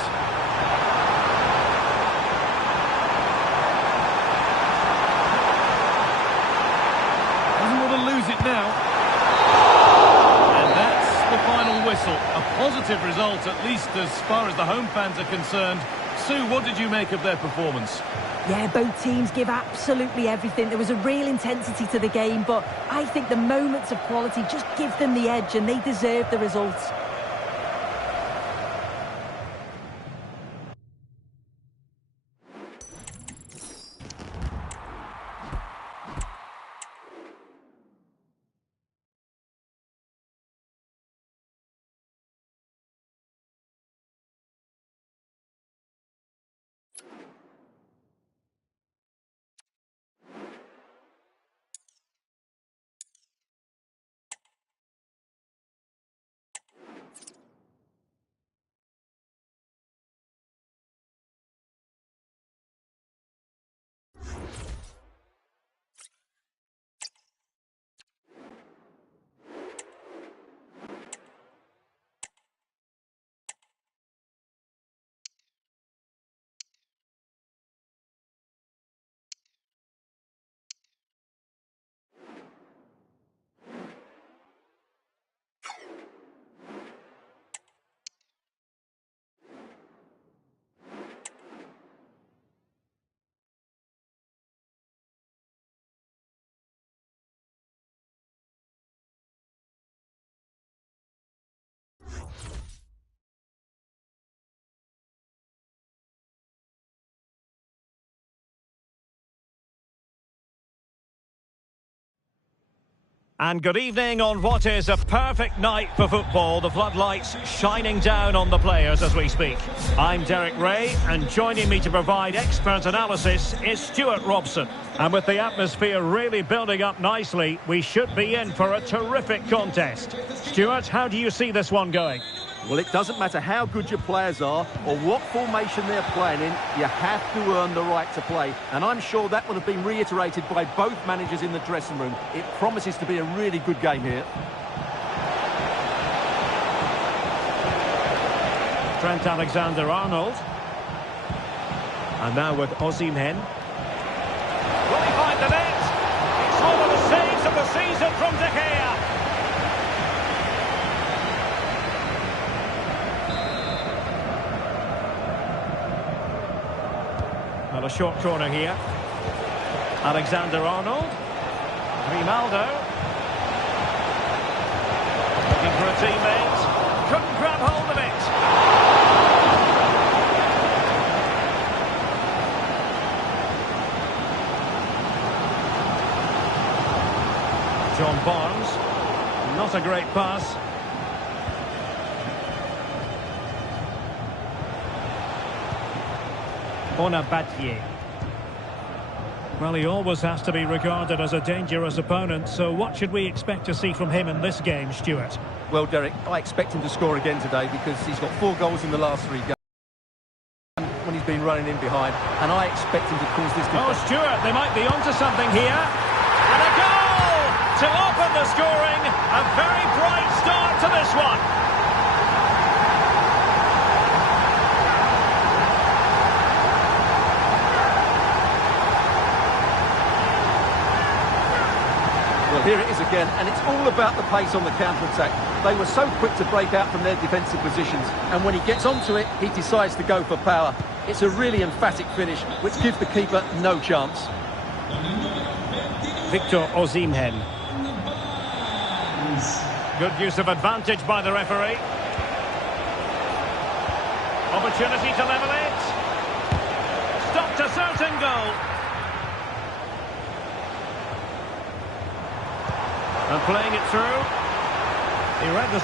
Doesn't want to lose it now. And that's the final whistle. A positive result, at least as far as the home fans are concerned. Sue, what did you make of their performance? Yeah, both teams give absolutely everything. There was a real intensity to the game, but I think the moments of quality just give them the edge and they deserve the results. And good evening on what is a perfect night for football. The floodlights shining down on the players as we speak. I'm Derek Ray, and joining me to provide expert analysis is Stuart Robson. And with the atmosphere really building up nicely, we should be in for a terrific contest. Stuart, how do you see this one going? Well, it doesn't matter how good your players are or what formation they're playing in, you have to earn the right to play. And I'm sure that would have been reiterated by both managers in the dressing room. It promises to be a really good game here. Trent Alexander-Arnold. And now with Osimhen. Will he find the net? It's one of the saves of the season from De Gea. Well, a short corner here. Alexander-Arnold. Grimaldo. Looking for a teammate. Couldn't grab hold of it. John Barnes. Not a great pass. Onabatier. Well, he always has to be regarded as a dangerous opponent, so what should we expect to see from him in this game, Stuart? Well, Derek, I expect him to score again today because he's got 4 goals in the last 3 games when he's been running in behind, and I expect him to cause this defense. Oh, Stuart, they might be onto something here. And a goal to open the scoring. A very bright start to this one. Well, here it is again, and it's all about the pace on the counter-attack. They were so quick to break out from their defensive positions, and when he gets onto it, he decides to go for power. It's a really emphatic finish, which gives the keeper no chance. Victor Osimhen. Good use of advantage by the referee. Opportunity to level it. Stopped a certain goal. And playing it through. He read the